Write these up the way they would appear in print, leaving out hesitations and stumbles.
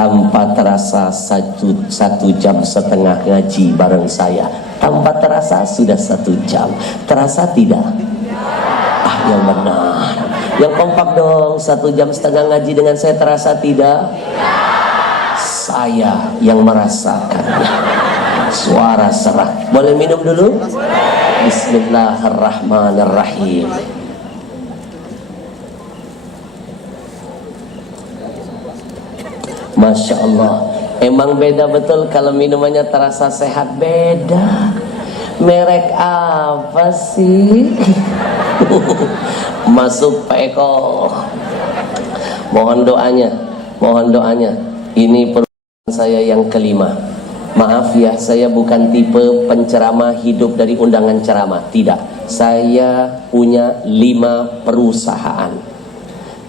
tanpa terasa satu jam setengah ngaji bareng saya. Tanpa terasa sudah 1 jam. Terasa tidak? Yang benar. Yang kompak dong. 1 jam setengah ngaji dengan saya terasa tidak? Saya yang merasakannya. Suara serak. Boleh minum dulu? Bismillahirrahmanirrahim. Masya Allah. Emang beda betul kalau minumannya terasa sehat. Beda. Merek apa sih? Masuk Pak Eko. Mohon doanya. Mohon doanya. Ini perusahaan saya yang kelima. Maaf ya, saya bukan tipe penceramah hidup dari undangan ceramah. Tidak. Saya punya 5 perusahaan.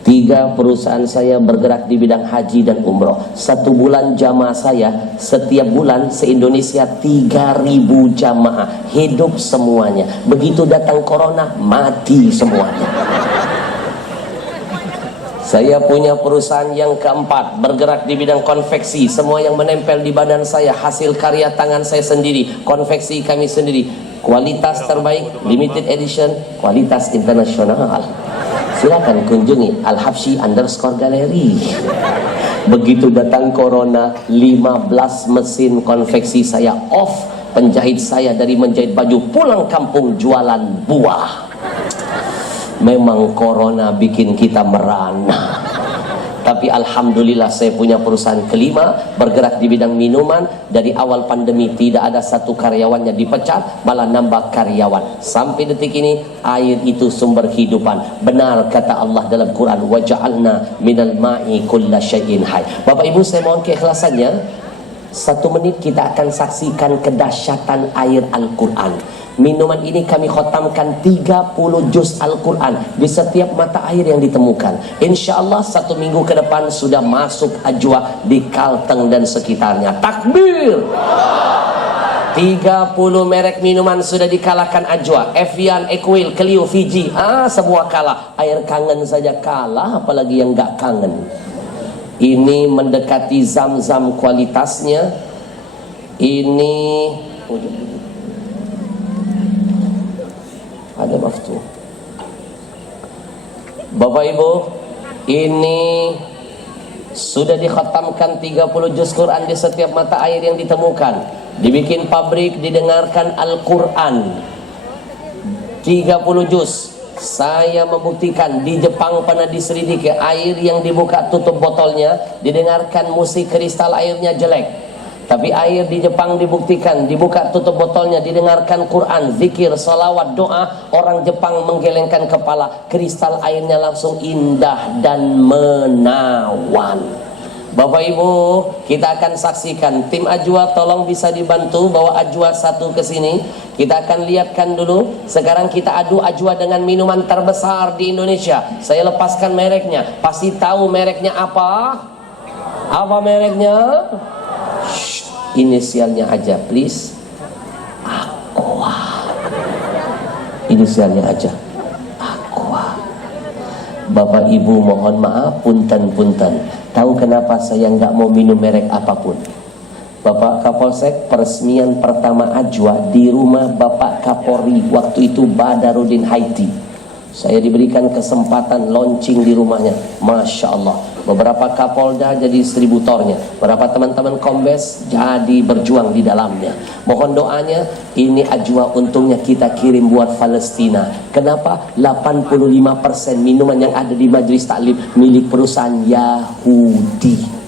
3 perusahaan saya bergerak di bidang haji dan umroh. 1 bulan jamaah saya setiap bulan se-Indonesia 3.000 jamaah. Hidup semuanya. Begitu datang corona, mati semuanya. Saya punya perusahaan yang keempat, bergerak di bidang konveksi. Semua yang menempel di badan saya hasil karya tangan saya sendiri, konveksi kami sendiri. Kualitas terbaik, limited edition, kualitas internasional. Silakan kunjungi Al-Habsyi_Gallery. Begitu datang corona, 15 mesin konveksi saya off. Penjahit saya dari menjahit baju pulang kampung jualan buah. Memang corona bikin kita merana. Tapi alhamdulillah saya punya perusahaan kelima, bergerak di bidang minuman. Dari awal pandemi tidak ada satu karyawannya dipecat, malah nambah karyawan. Sampai detik ini air itu sumber kehidupan. Benar kata Allah dalam Quran, wa ja'alna minal ma'i kulla syai'in hayy. Bapak Ibu, saya mohon keikhlasannya. 1 menit kita akan saksikan kedahsyatan air Al-Quran. Minuman ini kami khotamkan 30 juz Al-Quran di setiap mata air yang ditemukan. Insya Allah 1 minggu ke depan sudah masuk Ajwa di Kalteng dan sekitarnya. Takbir! 30 merek minuman sudah dikalahkan Ajwa. Evian, Equil, Clio, Fiji, semua kalah. Air kangen saja kalah, apalagi yang gak kangen. Ini mendekati Zam-Zam kualitasnya. Ini ada maftu. Bapak Ibu, ini sudah dikhatamkan 30 juz Quran di setiap mata air yang ditemukan. Dibikin pabrik, didengarkan Al-Quran 30 juz. Saya membuktikan di Jepang pernah diselidiki, air yang dibuka tutup botolnya, didengarkan musik kristal, airnya jelek. Tapi air di Jepang dibuktikan, dibuka tutup botolnya, didengarkan Quran, zikir, salawat, doa, orang Jepang menggelengkan kepala, kristal airnya langsung indah dan menawan. Bapak Ibu, kita akan saksikan. Tim Ajwa tolong bisa dibantu bawa Ajwa 1 ke sini. Kita akan lihatkan dulu. Sekarang kita adu Ajwa dengan minuman terbesar di Indonesia. Saya lepaskan mereknya. Pasti tahu mereknya apa? Apa mereknya? Inisialnya aja please. Aqua. Inisialnya aja. Aqua. Bapak Ibu mohon maaf, punten-punten. Tahu kenapa saya nggak mau minum merek apapun? Bapak Kapolsek, peresmian pertama Ajwa di rumah Bapak Kapolri waktu itu Badarudin Haiti. Saya diberikan kesempatan launching di rumahnya. Masya Allah. Beberapa Kapolda jadi distributornya. Beberapa teman-teman Kombes jadi berjuang di dalamnya. Mohon doanya. Ini Ajwa untungnya kita kirim buat Palestina. Kenapa? 85% minuman yang ada di Majelis Taklim milik perusahaan Yahudi.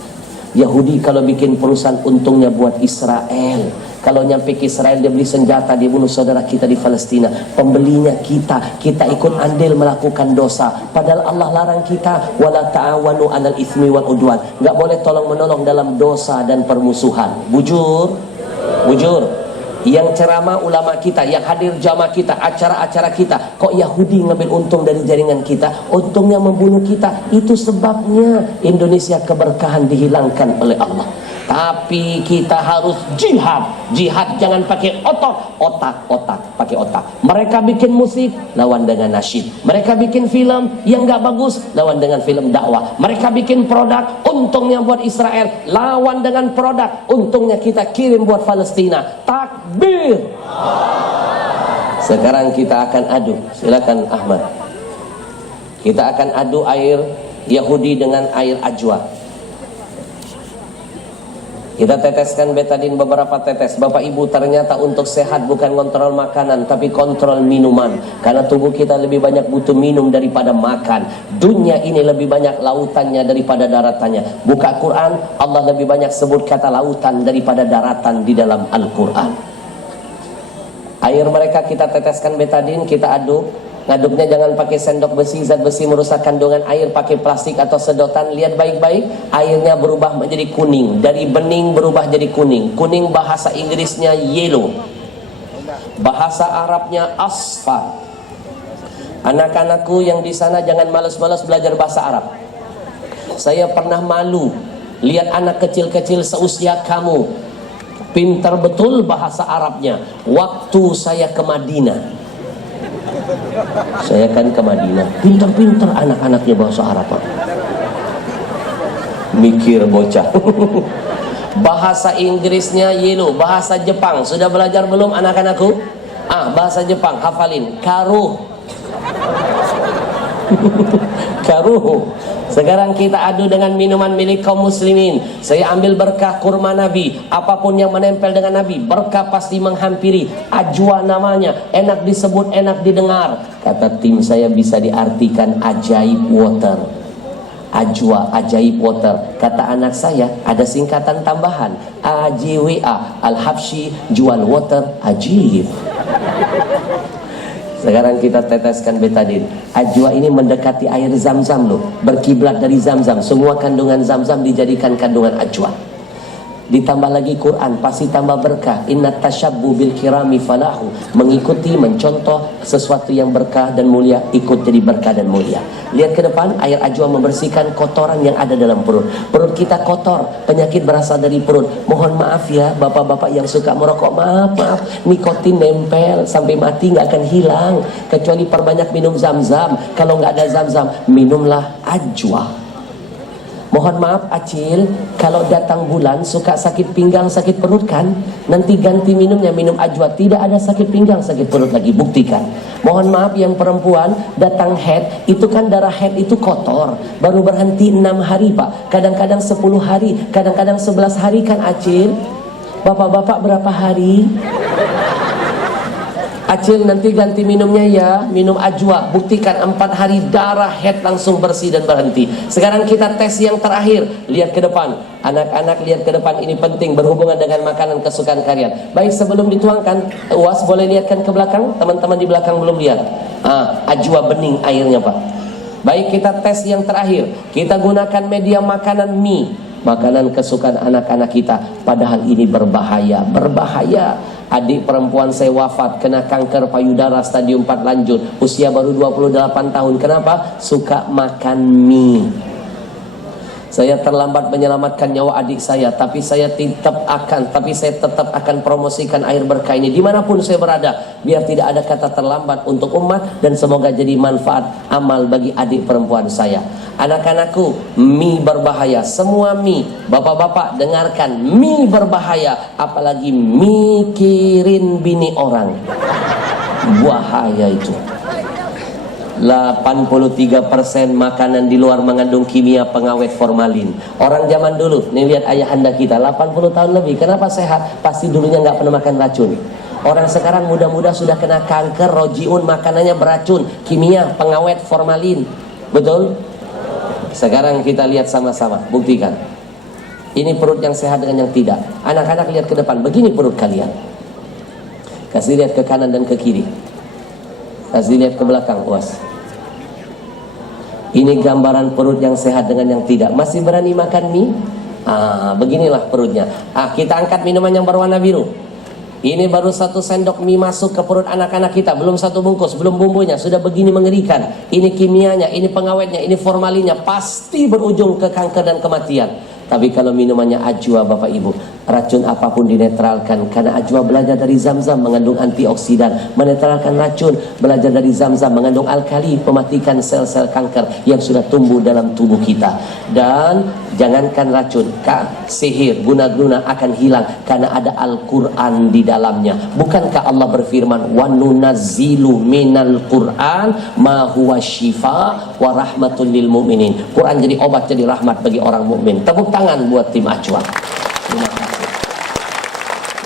Yahudi kalau bikin perusahaan untungnya buat Israel. Kalau nyampe ke Israel dia beli senjata, dia bunuh saudara kita di Palestina. Pembelinya kita ikut andil melakukan dosa. Padahal Allah larang kita wala ta'awanu 'alal itsmi wal udwan. Enggak boleh tolong menolong dalam dosa dan permusuhan. Bujur. Yang ceramah ulama kita, yang hadir jamaah kita, acara-acara kita, kok Yahudi ngambil untung dari jaringan kita, untungnya membunuh kita. Itu sebabnya Indonesia keberkahan dihilangkan oleh Allah. Tapi kita harus jihad. Jihad jangan pakai otak pakai otak. Mereka bikin musik, lawan dengan nasyid. Mereka bikin film yang gak bagus, lawan dengan film dakwah. Mereka bikin produk, untungnya buat Israel, lawan dengan produk, untungnya kita kirim buat Palestina. Takbir. Sekarang kita akan adu. Silakan Ahmad. Kita akan adu air Yahudi dengan air ajwa. Kita teteskan betadin beberapa tetes. Bapak Ibu, ternyata untuk sehat bukan kontrol makanan, tapi kontrol minuman. Karena tubuh kita lebih banyak butuh minum daripada makan. Dunia ini lebih banyak lautannya daripada daratannya. Buka Quran, Allah lebih banyak sebut kata lautan daripada daratan di dalam Al-Quran. Air mereka kita teteskan betadin, kita aduk. Ngaduknya jangan pakai sendok besi, zat besi merusak kandungan air. Pakai plastik atau sedotan. Lihat baik-baik, airnya berubah menjadi kuning. Dari bening berubah jadi kuning. Kuning bahasa Inggrisnya yellow, bahasa Arabnya asfar. Anak-anakku yang di sana jangan malas-malas belajar bahasa Arab. Saya pernah malu lihat anak kecil-kecil seusia kamu pintar betul bahasa Arabnya. Waktu saya ke Madinah, saya kan ke Madinah, pintar-pintar anak-anaknya bahasa Arab. Mikir bocah. Bahasa Inggrisnya yellow, bahasa Jepang sudah belajar belum anak-anakku? Bahasa Jepang hafalin, karuh. Karuh. Sekarang kita adu dengan minuman milik kaum muslimin. Saya ambil berkah kurma Nabi. Apapun yang menempel dengan Nabi, berkah pasti menghampiri. Ajwa namanya, enak disebut, enak didengar. Kata tim saya bisa diartikan ajaib water. Ajwa, ajaib water. Kata anak saya, ada singkatan tambahan, AJWA, Al-Habsyi, jual water ajib. Sekarang kita teteskan betadin. Ajwa ini mendekati air zam-zam loh, berkiblat dari zam-zam. Semua kandungan zam-zam dijadikan kandungan ajwa. Ditambah lagi Quran, pasti tambah berkah. Inna tasyabbu bil kirami falahu. Mengikuti, mencontoh sesuatu yang berkah dan mulia, ikut jadi berkah dan mulia. Lihat ke depan, air ajwa membersihkan kotoran yang ada dalam perut. Perut kita kotor, penyakit berasal dari perut. Mohon maaf ya bapak-bapak yang suka merokok, maaf, nikotin nempel sampai mati nggak akan hilang, kecuali perbanyak minum zam-zam. Kalau nggak ada zam-zam, minumlah ajwa. Mohon maaf Acil, kalau datang bulan suka sakit pinggang, sakit perut kan? Nanti ganti minumnya, minum ajwa. Tidak ada sakit pinggang, sakit perut lagi, buktikan. Mohon maaf yang perempuan datang head, itu kan darah head itu kotor. Baru berhenti 6 hari Pak, kadang-kadang 10 hari, kadang-kadang 11 hari kan Acil. Bapak-bapak berapa hari? Acil nanti ganti minumnya ya, minum ajwa. Buktikan 4 hari darah head langsung bersih dan berhenti. Sekarang kita tes yang terakhir. Lihat ke depan, anak-anak lihat ke depan, ini penting berhubungan dengan makanan kesukaan kalian. Baik, sebelum dituangkan, UAS boleh lihatkan ke belakang. Teman-teman di belakang belum lihat. Ajwa bening airnya Pak. Baik, kita tes yang terakhir. Kita gunakan media makanan mie, makanan kesukaan anak-anak kita. Padahal ini berbahaya, berbahaya. Adik perempuan saya wafat kena kanker payudara stadium 4 lanjut, usia baru 28 tahun. Kenapa? Suka makan mie. Saya terlambat menyelamatkan nyawa adik saya, tapi saya tetap akan promosikan air berkah ini dimanapun saya berada, biar tidak ada kata terlambat untuk umat, dan semoga jadi manfaat amal bagi adik perempuan saya. Anak-anakku, mie berbahaya, semua mie. Bapak-bapak dengarkan, mie berbahaya, apalagi mikirin bini orang. Bahaya itu. 83% makanan di luar mengandung kimia pengawet formalin. Orang zaman dulu, nih lihat ayahanda kita 80 tahun lebih, kenapa sehat? Pasti dulunya nggak pernah makan racun. Orang sekarang muda-muda sudah kena kanker, rojiun, makanannya beracun, kimia pengawet formalin. Betul? Sekarang kita lihat sama-sama, buktikan. Ini perut yang sehat dengan yang tidak. Anak-anak lihat ke depan, begini perut kalian. Kasih lihat ke kanan dan ke kiri. Kasih lihat ke belakang, UAS. Ini gambaran perut yang sehat dengan yang tidak. Masih berani makan mie? Beginilah perutnya. Kita angkat minuman yang berwarna biru. Ini baru 1 sendok mie masuk ke perut anak-anak kita, belum 1 bungkus, belum bumbunya, sudah begini mengerikan. Ini kimianya, ini pengawetnya, ini formalinnya, pasti berujung ke kanker dan kematian. Tapi kalau minumannya ajwa Bapak Ibu, racun apapun dinetralkan. Karena ajwa belajar dari zam-zam mengandung antioksidan, menetralkan racun. Belajar dari zam-zam mengandung alkali, mematikan sel-sel kanker yang sudah tumbuh dalam tubuh kita. Dan jangankan racun, sihir, guna-guna akan hilang karena ada Al-Quran di dalamnya. Bukankah Allah berfirman, wa nunazzilu minal Quran ma huwa syifa wa rahmatul lil mu'minin. Quran jadi obat, jadi rahmat bagi orang mukmin. Tepuk tangan buat tim Ajwa. Terima kasih.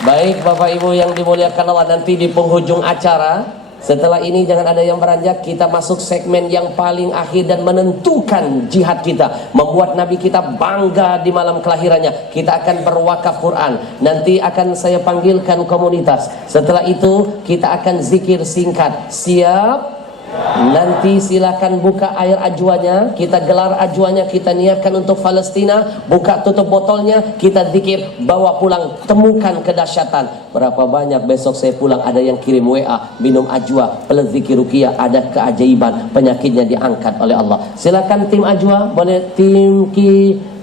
Baik Bapak Ibu yang dimuliakan Allah, nanti di penghujung acara, setelah ini jangan ada yang beranjak, kita masuk segmen yang paling akhir dan menentukan jihad kita, membuat Nabi kita bangga di malam kelahirannya. Kita akan berwakaf Quran. Nanti akan saya panggilkan komunitas. Setelah itu kita akan zikir singkat. Siap? Nanti silakan buka air ajwanya, kita gelar ajwanya, kita niatkan untuk Palestina, buka tutup botolnya, kita zikir, bawa pulang, temukan kedahsyatan. Berapa banyak besok saya pulang ada yang kirim WA, minum ajwa plus zikir ruqyah, ada keajaiban, penyakitnya diangkat oleh Allah. Silakan tim ajwa, boleh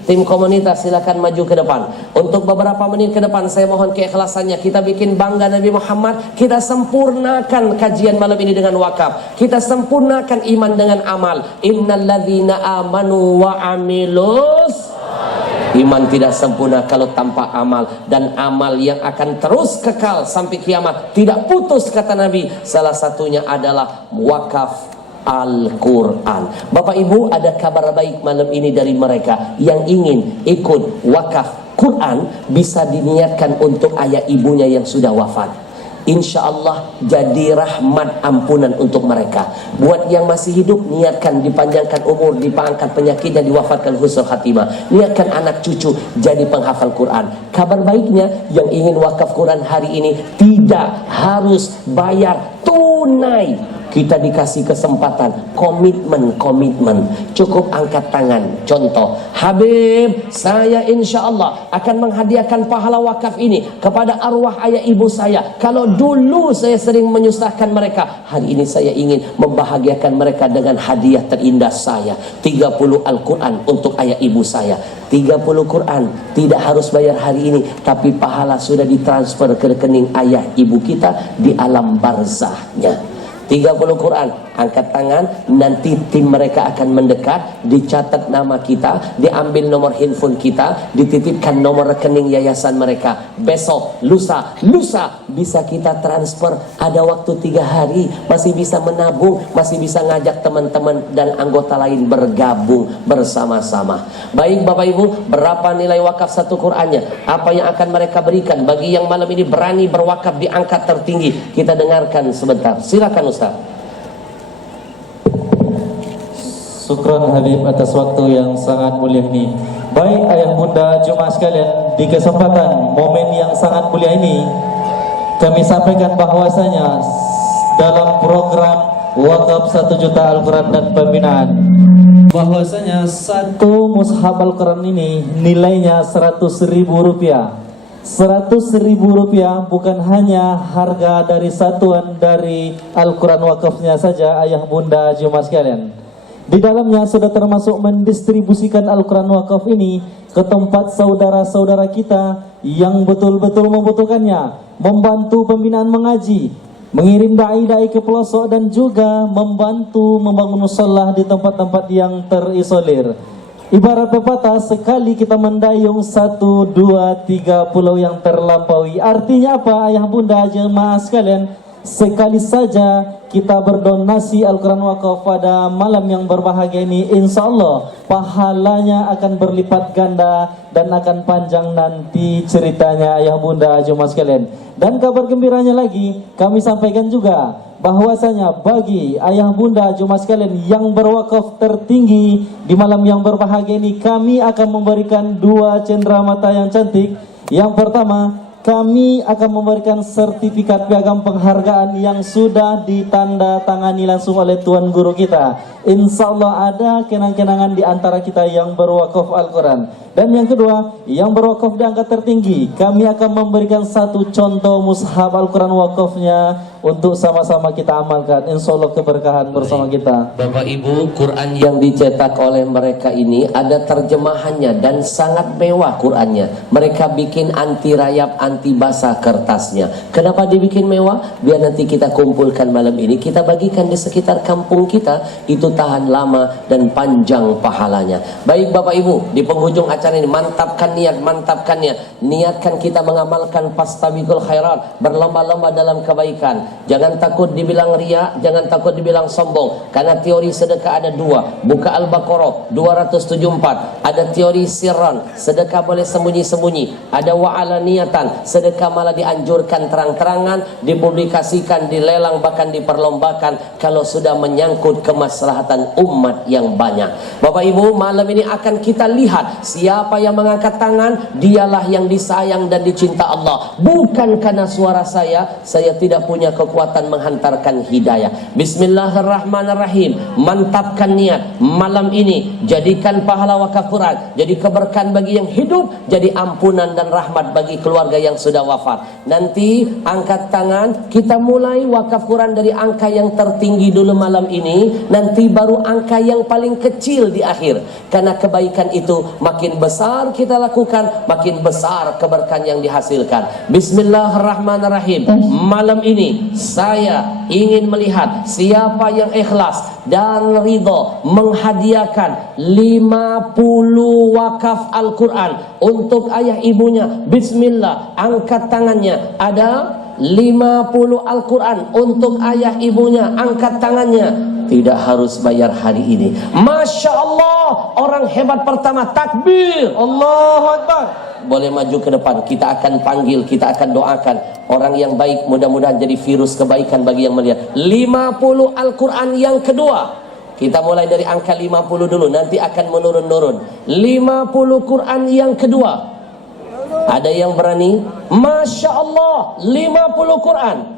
tim komunitas silakan maju ke depan. Untuk beberapa menit ke depan saya mohon keikhlasannya, kita bikin bangga Nabi Muhammad, kita sempurnakan kajian malam ini dengan wakaf, kita sempurnakan iman dengan amal. Innalladzina amanu wa amilus, iman tidak sempurna kalau tanpa amal, dan amal yang akan terus kekal sampai kiamat, tidak putus kata Nabi. Salah satunya adalah wakaf Al-Quran. Bapak Ibu, ada kabar baik malam ini dari mereka yang ingin ikut wakaf Quran, bisa diniatkan untuk ayah ibunya yang sudah wafat. Insya Allah jadi rahmat ampunan untuk mereka. Buat yang masih hidup, niatkan dipanjangkan umur, dipangkat penyakitnya, diwafatkan husnul khatimah. Niatkan anak cucu jadi penghafal Quran. Kabar baiknya, yang ingin wakaf Quran hari ini tidak harus bayar tunai. Kita dikasih kesempatan, komitmen, cukup angkat tangan. Contoh, Habib, saya insya Allah akan menghadiahkan pahala wakaf ini kepada arwah ayah ibu saya. Kalau dulu saya sering menyusahkan mereka, hari ini saya ingin membahagiakan mereka dengan hadiah terindah saya, 30 Al-Quran untuk ayah ibu saya. 30 Quran, tidak harus bayar hari ini, tapi pahala sudah ditransfer ke rekening ayah ibu kita di alam barzahnya. 30 Quran, angkat tangan, nanti tim mereka akan mendekat, dicatat nama kita, diambil nomor handphone kita, dititipkan nomor rekening yayasan mereka. Besok, lusa bisa kita transfer. Ada waktu 3 hari, masih bisa menabung, masih bisa ngajak teman-teman dan anggota lain bergabung bersama-sama. Baik Bapak Ibu, berapa nilai wakaf satu Qurannya? Apa yang akan mereka berikan bagi yang malam ini berani berwakaf di angka tertinggi? Kita dengarkan sebentar. Silakan Ustaz. Syukran Habib atas waktu yang sangat mulia ini. Baik ayah bunda jemaah sekalian, di kesempatan momen yang sangat mulia ini kami sampaikan bahwasanya dalam program wakaf 1 juta Al-Quran dan pembinaan, bahwasanya satu mushaf Al-Quran ini nilainya 100.000 rupiah. 100.000 rupiah bukan hanya harga dari satuan dari Al-Quran wakafnya saja ayah bunda jemaah sekalian. Di dalamnya sudah termasuk mendistribusikan Al-Quran wakaf ini ke tempat saudara-saudara kita yang betul-betul membutuhkannya, membantu pembinaan mengaji, mengirim dai-dai ke pelosok, dan juga membantu membangun musholah di tempat-tempat yang terisolir. Ibarat pepatah, sekali kita mendayung 1, 2, 3 pulau yang terlampaui. Artinya apa ayah bunda jemaah sekalian? Sekali saja kita berdonasi Al-Quran wakaf pada malam yang berbahagia ini, insya Allah pahalanya akan berlipat ganda dan akan panjang nanti ceritanya ayah bunda jemaah sekalian. Dan kabar gembiranya lagi kami sampaikan juga bahwasanya bagi ayah bunda jemaah sekalian yang berwakaf tertinggi di malam yang berbahagia ini, kami akan memberikan 2 cenderamata yang cantik. Yang pertama, kami akan memberikan sertifikat piagam penghargaan yang sudah ditanda tangani langsung oleh Tuan Guru kita. Insya Allah ada kenang-kenangan di antara kita yang berwakaf Al-Quran. Dan yang kedua, yang berwakaf di angka tertinggi, kami akan memberikan 1 contoh mushaf Al-Quran wakafnya untuk sama-sama kita amalkan. Insya Allah keberkahan bersama kita. Bapak Ibu, Quran yang dicetak oleh mereka ini ada terjemahannya dan sangat mewah Qurannya. Mereka bikin anti rayap, anti basah kertasnya. Kenapa dibikin mewah? Biar nanti kita kumpulkan malam ini, kita bagikan di sekitar kampung kita, itu tahan lama dan panjang pahalanya. Baik Bapak Ibu, di penghujung acara ini mantapkan niat, mantapkan niat. Niatkan kita mengamalkan fastabiqul khairat, berlomba-lomba dalam kebaikan. Jangan takut dibilang riya, jangan takut dibilang sombong. Karena teori sedekah ada dua. Buka Al-Baqarah 274. Ada teori sirran, sedekah boleh sembunyi-sembunyi. Ada wa'ala niatan, sedekah malah dianjurkan terang-terangan, dipublikasikan, dilelang, bahkan diperlombakan kalau sudah menyangkut kemaslahatan umat yang banyak. Bapak Ibu, malam ini akan kita lihat siapa yang mengangkat tangan, dialah yang disayang dan dicinta Allah. Bukan karena suara saya tidak punya kekuatan menghantarkan hidayah. Bismillahirrahmanirrahim. Mantapkan niat malam ini, jadikan pahala wakaf Quran jadi keberkahan bagi yang hidup, jadi ampunan dan rahmat bagi keluarga yang sudah wafat. Nanti angkat tangan, kita mulai wakaf Quran dari angka yang tertinggi dulu malam ini, nanti baru angka yang paling kecil di akhir. Karena kebaikan itu makin besar kita lakukan, makin besar keberkahan yang dihasilkan. Bismillahirrahmanirrahim. Malam ini saya ingin melihat siapa yang ikhlas dan ridho menghadiahkan 50 wakaf Al-Quran untuk ayah ibunya. Bismillah, angkat tangannya. Ada 50 Al-Quran untuk ayah ibunya, angkat tangannya. Tidak harus bayar hari ini. Masya Allah, orang hebat pertama, takbir, Allahu Akbar. Boleh maju ke depan, kita akan panggil, kita akan doakan orang yang baik, mudah-mudahan jadi virus kebaikan bagi yang melihat. 50 Al-Quran yang kedua, kita mulai dari angka 50 dulu, nanti akan menurun-nurun. 50 Quran yang kedua. Ada yang berani? Masya Allah, 50 Quran.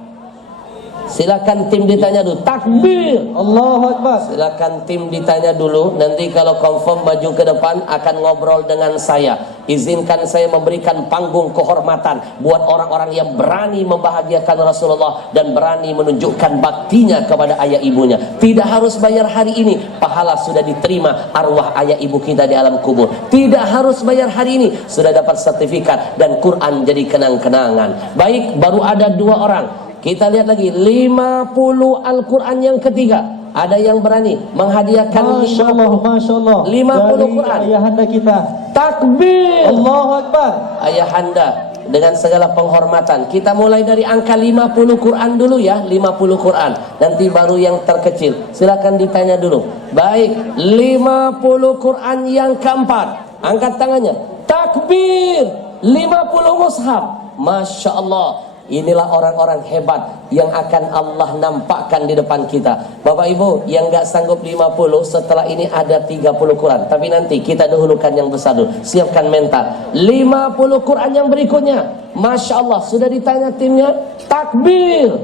Silakan tim ditanya dulu. Takbir, Allahu Akbar. Silakan tim ditanya dulu. Nanti kalau confirm maju ke depan akan ngobrol dengan saya. Izinkan saya memberikan panggung kehormatan buat orang-orang yang berani membahagiakan Rasulullah dan berani menunjukkan baktinya kepada ayah ibunya. Tidak harus bayar hari ini, pahala sudah diterima arwah ayah ibu kita di alam kubur. Tidak harus bayar hari ini, sudah dapat sertifikat dan Quran jadi kenang-kenangan. Baik, baru ada 2 orang. Kita lihat lagi 50 Al-Quran yang ketiga. Ada yang berani menghadiahkan Masya Allah, Masya Allah. 50 dari Quran. ayahanda kita. Takbir, Allahu Akbar. ayahanda dengan segala penghormatan. Kita mulai dari angka 50 Quran dulu ya. 50 Quran, nanti baru yang terkecil. Silakan ditanya dulu. Baik, 50 Quran yang keempat, angkat tangannya. Takbir, 50 mushaf. Masya Allah. Inilah orang-orang hebat yang akan Allah nampakkan di depan kita. Bapak Ibu yang gak sanggup 50, setelah ini ada 30 Quran. Tapi nanti kita dahulukan yang besar dulu. Siapkan mental. 50 Quran yang berikutnya. Masya Allah, sudah ditanya timnya. Takbir.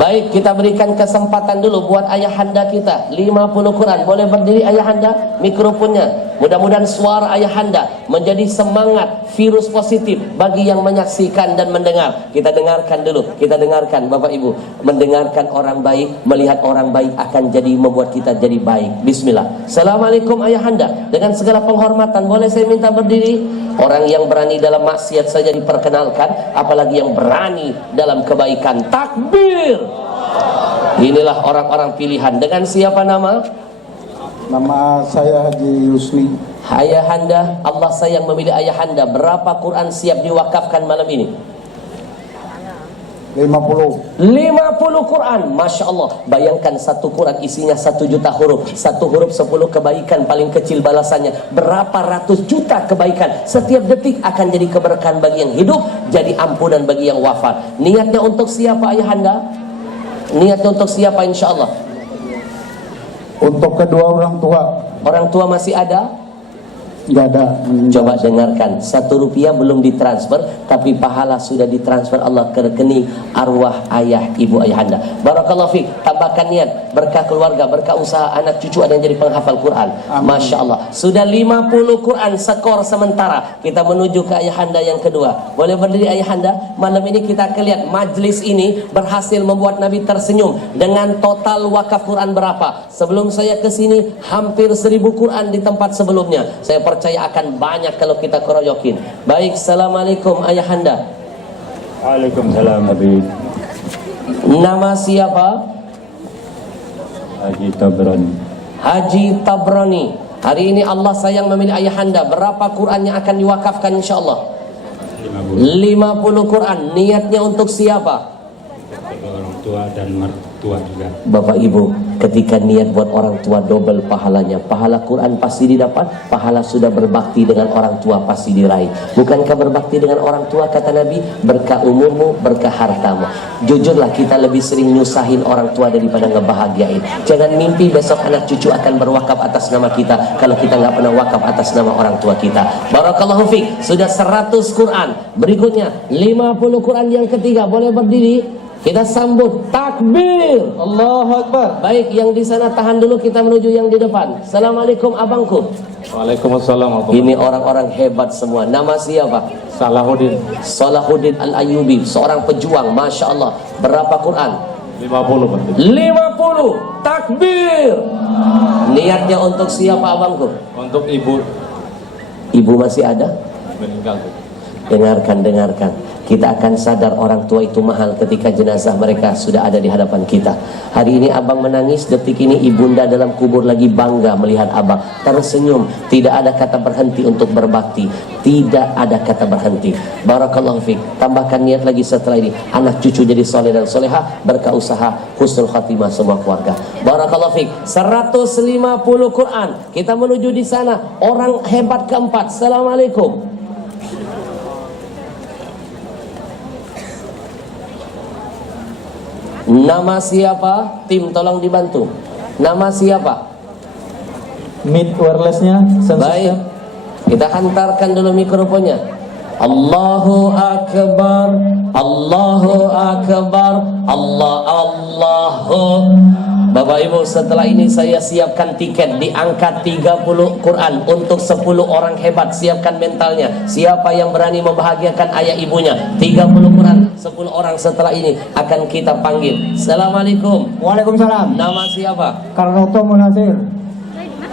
Baik, kita berikan kesempatan dulu buat ayahanda kita. 50 Quran. Boleh berdiri ayahanda? Mikrofonnya. Mudah-mudahan suara ayahanda menjadi semangat, virus positif bagi yang menyaksikan dan mendengar. Kita dengarkan dulu. Kita dengarkan Bapak Ibu. Mendengarkan orang baik, melihat orang baik akan jadi membuat kita jadi baik. Bismillah. Assalamualaikum ayahanda. Dengan segala penghormatan, boleh saya minta berdiri? Orang yang berani dalam maksiat saja diperkenalkan, apalagi yang berani dalam kebaikan. Takbir. Inilah orang-orang pilihan. Dengan siapa nama? Nama saya Haji Yusni. Ayahanda, Allah sayang memilih ayahanda. Berapa Quran siap diwakafkan malam ini? 50. 50 Quran, Masya Allah. Bayangkan satu Quran isinya 1 juta huruf. Satu huruf 10 kebaikan, paling kecil balasannya berapa ratus juta kebaikan. Setiap detik akan jadi keberkahan bagi yang hidup, jadi ampunan bagi yang wafat. Niatnya untuk siapa ayahanda? Niatnya untuk siapa insya Allah? Untuk kedua orang tua. Orang tua masih ada? Nggak ada. Coba dengarkan, 1 rupiah belum ditransfer, tapi pahala sudah ditransfer Allah ke rekening arwah ayah, ibu, ayahanda. Barakallahu fiik. Tambahkan niat, berkah keluarga, berkah usaha, anak cucu ada yang jadi penghafal Quran. Masya Allah. Sudah 50 Quran skor sementara. Kita menuju ke ayahanda yang kedua. Boleh berdiri ayahanda? Malam ini kita akan lihat majlis ini berhasil membuat Nabi tersenyum dengan total wakaf Quran berapa. Sebelum saya ke sini hampir 1000 Quran di tempat sebelumnya. Saya percaya akan banyak kalau kita keroyokin. Baik, assalamualaikum ayahanda. Waalaikumsalam Habib. Nama siapa? Haji Tabrani. Haji Tabrani. Hari ini Allah sayang memilih ayahanda. Berapa Quran yang akan diwakafkan insyaallah? 50 Quran. Niatnya untuk siapa? Orang tua dan mertua juga. Bapak Ibu, ketika niat buat orang tua double pahalanya. Pahala Quran pasti didapat, pahala sudah berbakti dengan orang tua pasti diraih. Bukankah berbakti dengan orang tua kata Nabi, berkah umurmu, berkah hartamu. Jujurlah kita lebih sering nyusahin orang tua daripada ngebahagiain. Jangan mimpi besok anak cucu akan berwakaf atas nama kita kalau kita nggak pernah wakaf atas nama orang tua kita. Barakallahu fiik. Sudah 100 Quran. Berikutnya 50 Quran yang ketiga. Boleh berdiri? Kita sambut takbir. Allahu Akbar. Baik, yang di sana tahan dulu, kita menuju yang di depan. Assalamualaikum abangku. Waalaikumsalam. Ini orang-orang hebat semua. Nama siapa? Salahuddin. Salahuddin Al-Ayyubi, seorang pejuang, Masya Allah. Berapa Quran? 50 Pak. 50. Takbir. Niatnya untuk siapa abangku? Untuk ibu Ibu masih ada? meninggal. Dengarkan. Kita akan sadar orang tua itu mahal ketika jenazah mereka sudah ada di hadapan kita. Hari ini abang menangis, detik ini ibunda dalam kubur lagi bangga melihat abang tersenyum. Tidak ada kata berhenti untuk berbakti. Tidak ada kata berhenti. Barakallahu fiik. Tambahkan niat lagi setelah ini. Anak cucu jadi soleh dan soleha, berkah usaha, husnul khatimah semua keluarga. Barakallahu fiik. 150 Quran. Kita menuju di sana. Orang hebat keempat. Assalamualaikum. Nama siapa? Tim tolong dibantu. Nama siapa? Mid wirelessnya Baik, kita hantarkan dulu mikrofonnya. Allahu Akbar, Allahu Akbar, Allahu. Bapak Ibu, setelah ini saya siapkan tiket diangkat 30 Quran untuk 10 orang hebat. Siapkan mentalnya. Siapa yang berani membahagiakan ayah ibunya? 30 Quran, 10 orang setelah ini akan kita panggil. Assalamualaikum. Waalaikumsalam. Nama siapa? Karnoto Munasir.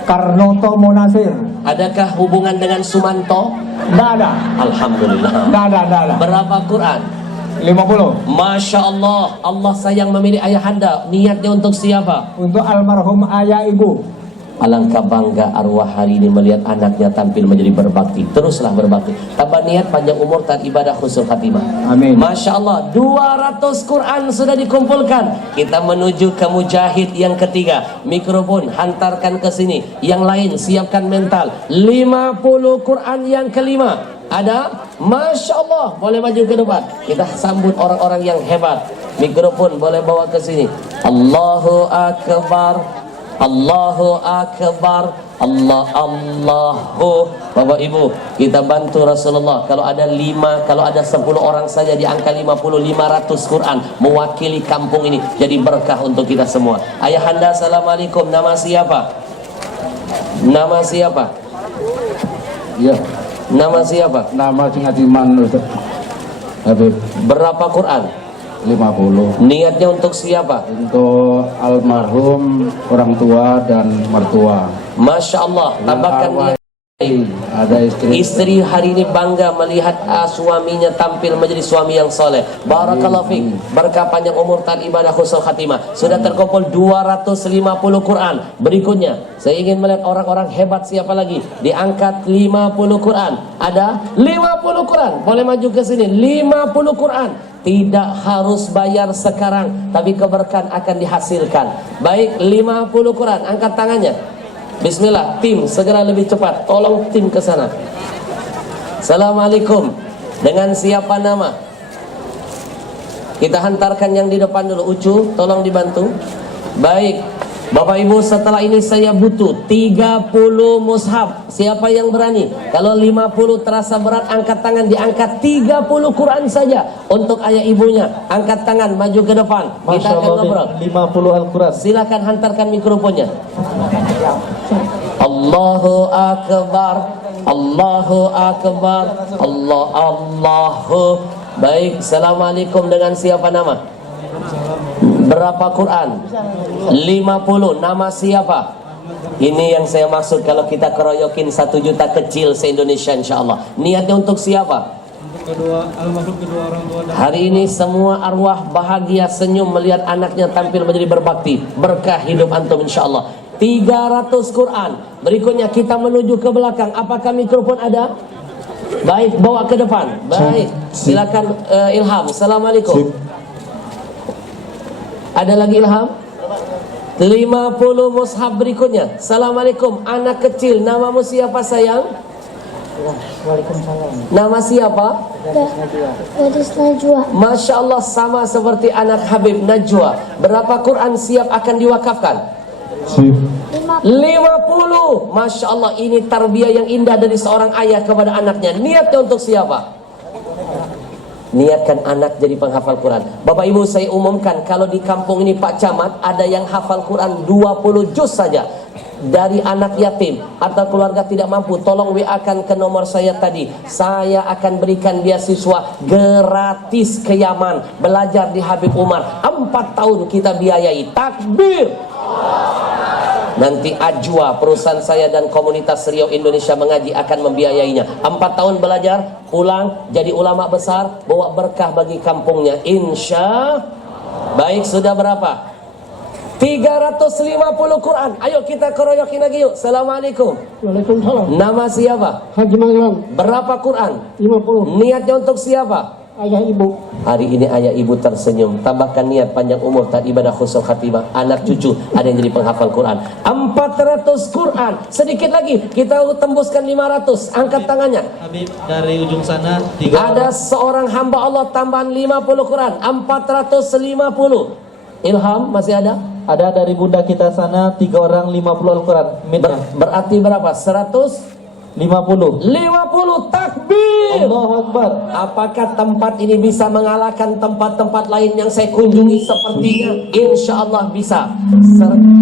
Karnoto Munasir. Adakah hubungan dengan Sumanto? Nggak ada. Alhamdulillah. Nggak ada. Berapa Quran? 50. Masya Allah. Allah sayang memilih ayahanda. Niatnya untuk siapa? Untuk almarhum ayah ibu. Alangkah bangga arwah hari ini melihat anaknya tampil menjadi berbakti. Teruslah berbakti. Tambah niat, panjang umur, dan ibadah, husnul khatimah. Amin. Masya Allah. 200 Quran sudah dikumpulkan. Kita menuju ke mujahid yang ketiga. Mikrofon hantarkan ke sini. Yang lain siapkan mental. 50 Quran yang kelima. Ada? Masya Allah. Boleh maju ke depan. Kita sambut orang-orang yang hebat. Mikrofon boleh bawa ke sini. Allahu Akbar, Allahu Akbar, Allahu. Bapak Ibu, kita bantu Rasulullah. Kalau ada 10 orang saja di angka 50, 500 Quran mewakili kampung ini, jadi berkah untuk kita semua. Ayahanda, assalamualaikum. Nama siapa? Nama siapa? Ya. Nama siapa? Nama Singatiman Ustaz Habib. Berapa Quran? 50. Niatnya untuk siapa? Untuk almarhum orang tua dan mertua. Masya Allah. Tambahkan niat. Ada istri. Istri hari ini bangga melihat suaminya tampil menjadi suami yang soleh. Barakallahu fiik. Berkah panjang umur, dan ibadah, husnul khatimah. Sudah terkumpul 250 Quran. Berikutnya saya ingin melihat orang-orang hebat. Siapa lagi? Diangkat 50 Quran. Ada 50 Quran. Boleh maju ke sini. 50 Quran. Tidak harus bayar sekarang, tapi keberkahan akan dihasilkan. Baik, 50 Quran. Angkat tangannya. Bismillah, tim segera lebih cepat. Tolong tim ke sana. Assalamualaikum. Dengan siapa nama? Kita hantarkan yang di depan dulu. Ucu, tolong dibantu. Baik, Bapak Ibu, setelah ini saya butuh 30 mushaf. Siapa yang berani? Kalau 50 terasa berat, angkat tangan, diangkat 30 Quran saja. Untuk ayah ibunya, angkat tangan, maju ke depan. Kita Masya akan Allah, ngobrol. 50 Al-Quran. Silakan hantarkan mikrofonnya. Allahu Akbar, Allahu Akbar, Allahu. Baik, Assalamualaikum, dengan siapa nama? Berapa Quran? 50. Nama siapa? Ini yang saya maksud kalau kita keroyokin 1 juta kecil se-Indonesia insyaAllah. Niatnya untuk siapa? Hari ini semua arwah bahagia senyum melihat anaknya tampil menjadi berbakti. Berkah hidup antum insyaAllah. 300 Quran. Berikutnya kita menuju ke belakang. Apakah mikrofon ada? Baik, bawa ke depan. Baik, silakan Ilham. Assalamualaikum. Ada lagi Ilham? 50 mushaf berikutnya. Assalamualaikum. Anak kecil, namamu siapa sayang? Waalaikumsalam. Nama siapa? Gadis Najwa. Masya Allah, sama seperti anak Habib Najwa. Berapa Quran siap akan diwakafkan? 50. Masya Allah, ini tarbiyah yang indah dari seorang ayah kepada anaknya. Niatnya untuk siapa? Niatkan anak jadi penghafal Quran. Bapak Ibu, saya umumkan kalau di kampung ini Pak Camat ada yang hafal Quran 20 juz saja dari anak yatim atau keluarga tidak mampu, tolong WA-kan ke nomor saya tadi. Saya akan berikan beasiswa gratis ke Yaman, belajar di Habib Umar. 4 tahun kita biayai. Takbir. Nanti Ajwa, perusahaan saya dan komunitas Riau Indonesia Mengaji akan membiayainya. 4 tahun belajar, pulang jadi ulama besar, bawa berkah bagi kampungnya. Insya. Baik, sudah berapa? 350 Quran. Ayo kita keroyokin lagi yuk. Assalamualaikum. Waalaikumsalam. Nama siapa? Haji Manglan. Berapa Quran? 50. Niatnya untuk siapa? Ayah ibu. Hari ini ayah ibu tersenyum. Tambahkan niat panjang umur, tak ibadah khusus khatimah. Anak cucu ada yang jadi penghafal Quran. 400 Quran. Sedikit lagi kita tembuskan 500. Angkat tangannya. Habib dari ujung sana 3 Ada seorang hamba Allah tambahan 50 Quran. 450. Ilham masih ada? Ada dari bunda kita sana 3 orang 50 Al-Quran. Berarti berapa? 150. 50 takbir. Allahu Akbar. Apakah tempat ini bisa mengalahkan tempat-tempat lain yang saya kunjungi? Sepertinya insya Allah bisa.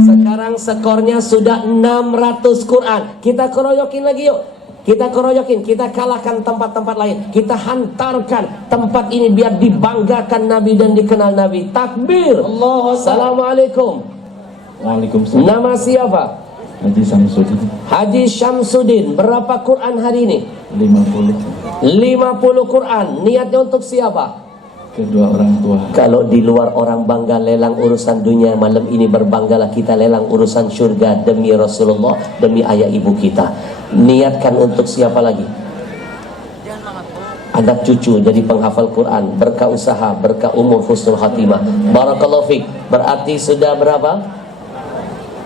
Sekarang skornya sudah 600 Quran. Kita keroyokin lagi yuk. Kita keroyokin, kita kalahkan tempat-tempat lain. Kita hantarkan tempat ini biar dibanggakan Nabi dan dikenal Nabi. Takbir. Assalamualaikum. Waalaikumsalam. Nama siapa? Haji Samsudin. Haji Syamsuddin. Berapa Quran hari ini? 50. 50 Quran. Niatnya untuk siapa? Kedua orang tua. Kalau di luar orang bangga lelang urusan dunia, malam ini berbanggalah kita lelang urusan surga demi Rasulullah, demi ayah ibu kita. Niatkan untuk siapa lagi? Anak cucu jadi penghafal Quran, berkah usaha, berkah umur, husnul khatimah. Barakallahu fiik. Berarti sudah berapa?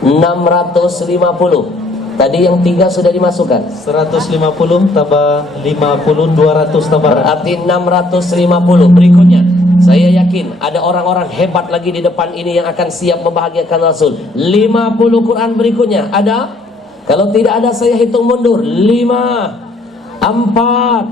650. Tadi yang 3 sudah dimasukkan. 150 tambah 50 200 tambah. Berarti 650. Berikutnya, saya yakin ada orang-orang hebat lagi di depan ini yang akan siap membahagiakan Rasul. 50 Quran berikutnya ada? Kalau tidak ada saya hitung mundur. 5 4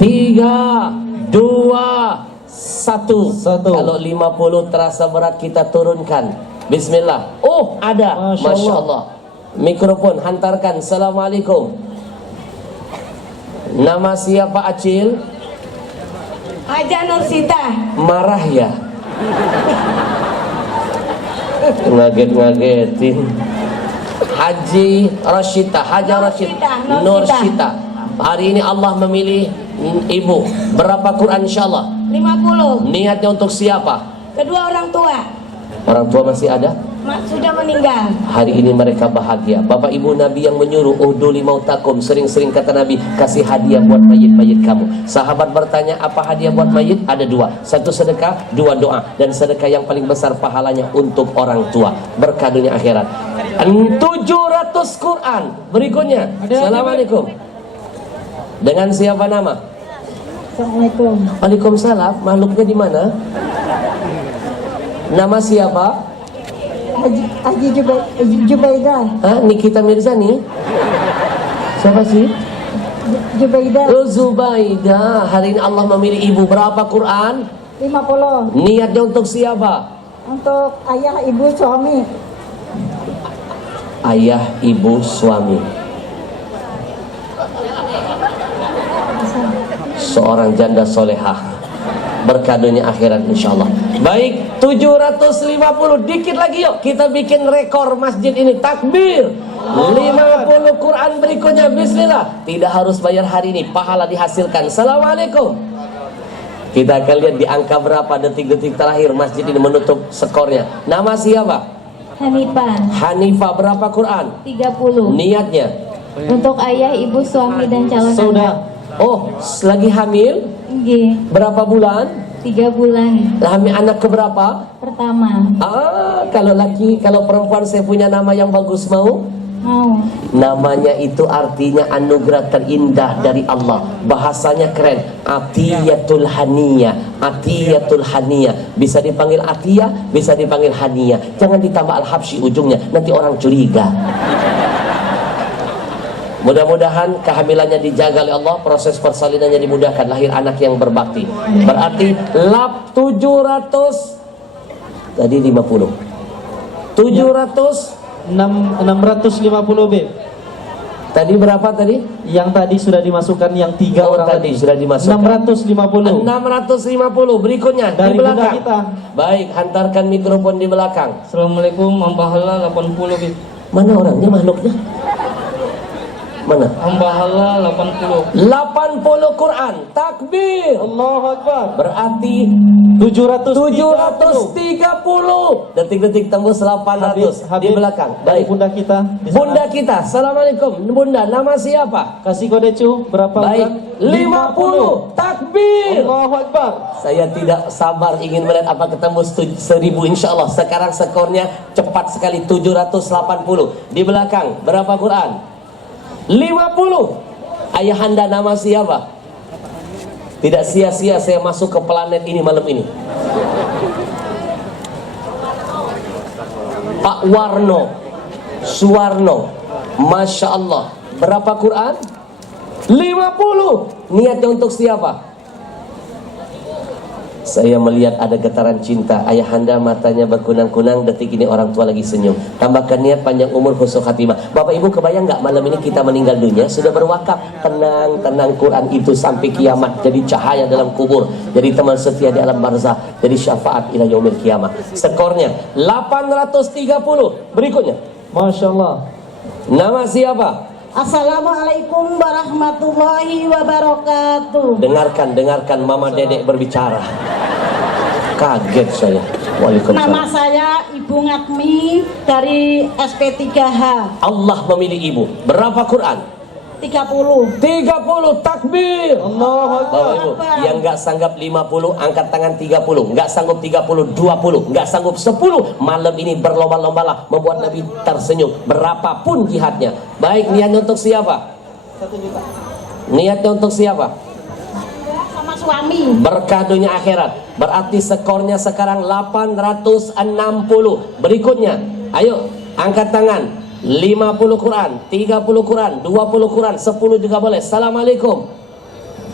3 2 1. Kalau 50 terasa berat kita turunkan. Bismillah. Oh, ada. Masya Allah. Mikrofon hantarkan. Assalamualaikum. Nama siapa Acil? Haja Nursita. Marah ya? Ngaget-ngagetin. Haji Rashita, Haja Rashita, Nursita. Hari ini Allah memilih ibu. Berapa Quran insyaallah? 50. Niatnya untuk siapa? Kedua orang tua. Orang tua masih ada? Sudah meninggal. Hari ini mereka bahagia. Bapak ibu Nabi yang menyuruh uhduli mautakum. Sering-sering kata Nabi, kasih hadiah buat mayit-mayit kamu. Sahabat bertanya, apa hadiah buat mayit? Ada 2. 1 sedekah, 2 doa. Dan sedekah yang paling besar pahalanya untuk orang tua. Berkah dunia akhirat. 700 Quran. Berikutnya. Assalamualaikum. Dengan siapa nama? Assalamualaikum. Waalaikumsalam. Makhluknya di mana? Nama siapa? Haji Jubaidah. Hah, Nikita Mirzani? Siapa sih? Jubaidah. Oh, Zubaida. Hari ini Allah memilih ibu. Berapa Quran? 50. Niatnya untuk siapa? Untuk ayah, ibu, suami. Ayah, ibu, suami. Seorang janda solehah. Berkadunya akhirat insyaallah. Baik, 750. Dikit lagi yuk. Kita bikin rekor masjid ini. Takbir. 50 Quran berikutnya. Bismillah. Tidak harus bayar hari ini. Pahala dihasilkan. Assalamualaikum. Kita akan lihat di angka berapa detik-detik terakhir masjid ini menutup skornya. Nama siapa? Hanifah. Hanifah. Berapa Quran? 30. Niatnya? Untuk ayah, ibu, suami dan calon Sudah. Oh, lagi hamil? Nggih. Berapa bulan? 3 bulan Hamil anak keberapa? pertama. Kalau laki, kalau perempuan saya punya nama yang bagus mau? Mau. Namanya itu artinya anugerah terindah dari Allah. Bahasanya keren. Atiyatul Haniyah. Atiyatul Haniyah. Bisa dipanggil Atiyah, bisa dipanggil Haniyah. Jangan ditambah Al-Habsyi ujungnya, nanti orang curiga. Mudah-mudahan kehamilannya dijaga oleh Allah, proses persalinannya dimudahkan, lahir anak yang berbakti. Berarti 700 tadi 50. 700 650 Beb. tadi berapa tadi? Yang tadi sudah dimasukkan yang 3 Oh, orang tadi sudah dimasukkan. 650. 650 berikutnya Dari di belakang. bunda kita. Baik, hantarkan mikrofon di belakang. Assalamualaikum, Hambahala 80 bit. Mana orangnya, makhluknya? Mana? Hambahala 80. 80 Quran. Takbir. Allahu Akbar. Berarti 730. detik-detik tembus 800 di belakang. Dari Baik. bunda kita. Di sana. Bunda kita. Assalamualaikum. Bunda, nama siapa? Kasih kode cu berapa? Baik. 50. Takbir. Allahu Akbar. Saya tidak sabar ingin melihat apa ketemu 1000 insyaallah. Sekarang skornya cepat sekali 780. Di belakang berapa Quran? 50. Ayahanda nama siapa? Tidak sia-sia saya masuk ke planet ini malam ini. Pak Warno Suwarno. Masya Allah. Berapa Quran? 50. Niatnya untuk siapa? Saya melihat ada getaran cinta. Ayahanda matanya berkunang-kunang. Detik ini orang tua lagi senyum. Tambahkan niat panjang umur, husnul khatimah. Bapak ibu kebayang nggak malam ini kita meninggal dunia sudah berwakaf. Tenang Quran itu sampai kiamat jadi cahaya dalam kubur, jadi teman setia di alam barzah, jadi syafaat ila yaumil kiamah. Skornya 830. Berikutnya. Masya Allah. Nama siapa? Assalamualaikum warahmatullahi wabarakatuh. Dengarkan Mama Dedek berbicara. Kaget saya. Nama Waalaikumsalam. saya Ibu Ngatmi dari SP3H. Allah memilih ibu. Berapa Quran? 30. 30. Takbir. Allahu Bapak Ibu, yang nggak sanggup 50 angkat tangan 30, nggak sanggup 30 20, nggak sanggup 10. Malam ini berlomba-lombalah membuat Nabi tersenyum berapapun jihadnya. Baik, niatnya untuk siapa? 1 juta. Niatnya untuk siapa? Sama suami. Berkah dunia akhirat. Berarti skornya sekarang 860. Berikutnya, ayo angkat tangan. 50 Quran, 30 Quran, 20 Quran, 10 juga boleh. Assalamualaikum.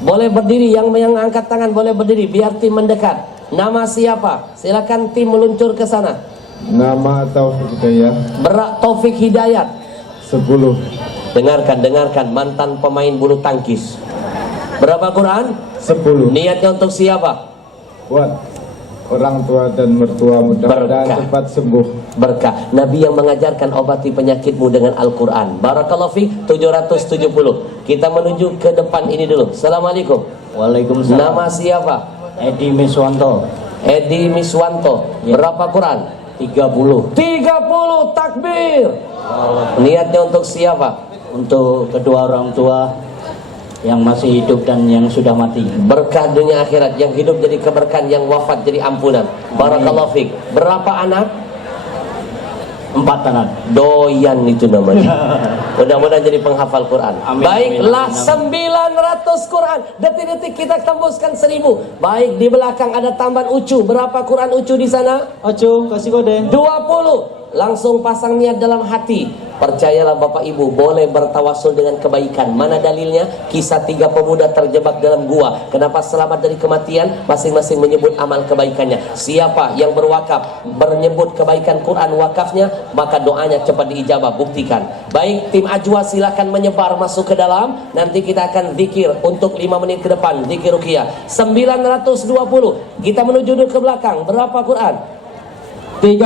Boleh berdiri, yang angkat tangan boleh berdiri biar tim mendekat. Nama siapa? Silakan tim meluncur ke sana. Nama Taufik Hidayat Taufik Hidayat. 10. Dengarkan mantan pemain bulu tangkis. Berapa Quran? 10. Niatnya untuk siapa? Buat orang tua dan mertua, mudah-mudahan Berkah. cepat sembuh. Berkah. Nabi yang mengajarkan obati penyakitmu dengan Al-Quran. Barakallahu fiik. 770. Kita menuju ke depan ini dulu. Assalamualaikum. Waalaikumsalam. Nama siapa? Edi Miswanto. Edi Miswanto. Berapa Quran? 30. 30. Takbir. Niatnya untuk siapa? Untuk kedua orang tua yang masih hidup dan yang sudah mati. Berkah dunia akhirat. Yang hidup jadi keberkahan, yang wafat jadi ampunan. Barakallahu fiik. Berapa anak? 4 anak. Doyan itu namanya. Mudah-mudahan jadi penghafal Quran. Amin, Baiklah, amin, 900 Quran. Detik-detik kita tembuskan 1000. Baik, di belakang ada tambahan ucu. Berapa Quran ucu di sana? Ocu, kasih kode. 20. langsung pasang niat dalam hati. Percayalah Bapak Ibu, boleh bertawasul dengan kebaikan. Mana dalilnya? Kisah 3 pemuda terjebak dalam gua. Kenapa selamat dari kematian? Masing-masing menyebut amal kebaikannya. Siapa yang berwakaf, menyebut kebaikan Quran wakafnya, maka doanya cepat diijabah. Buktikan. Baik, tim Ajwa silakan menyebar masuk ke dalam. Nanti kita akan zikir untuk 5 menit ke depan. Zikir ruqyah 920. Kita menuju ke belakang. Berapa Quran? 30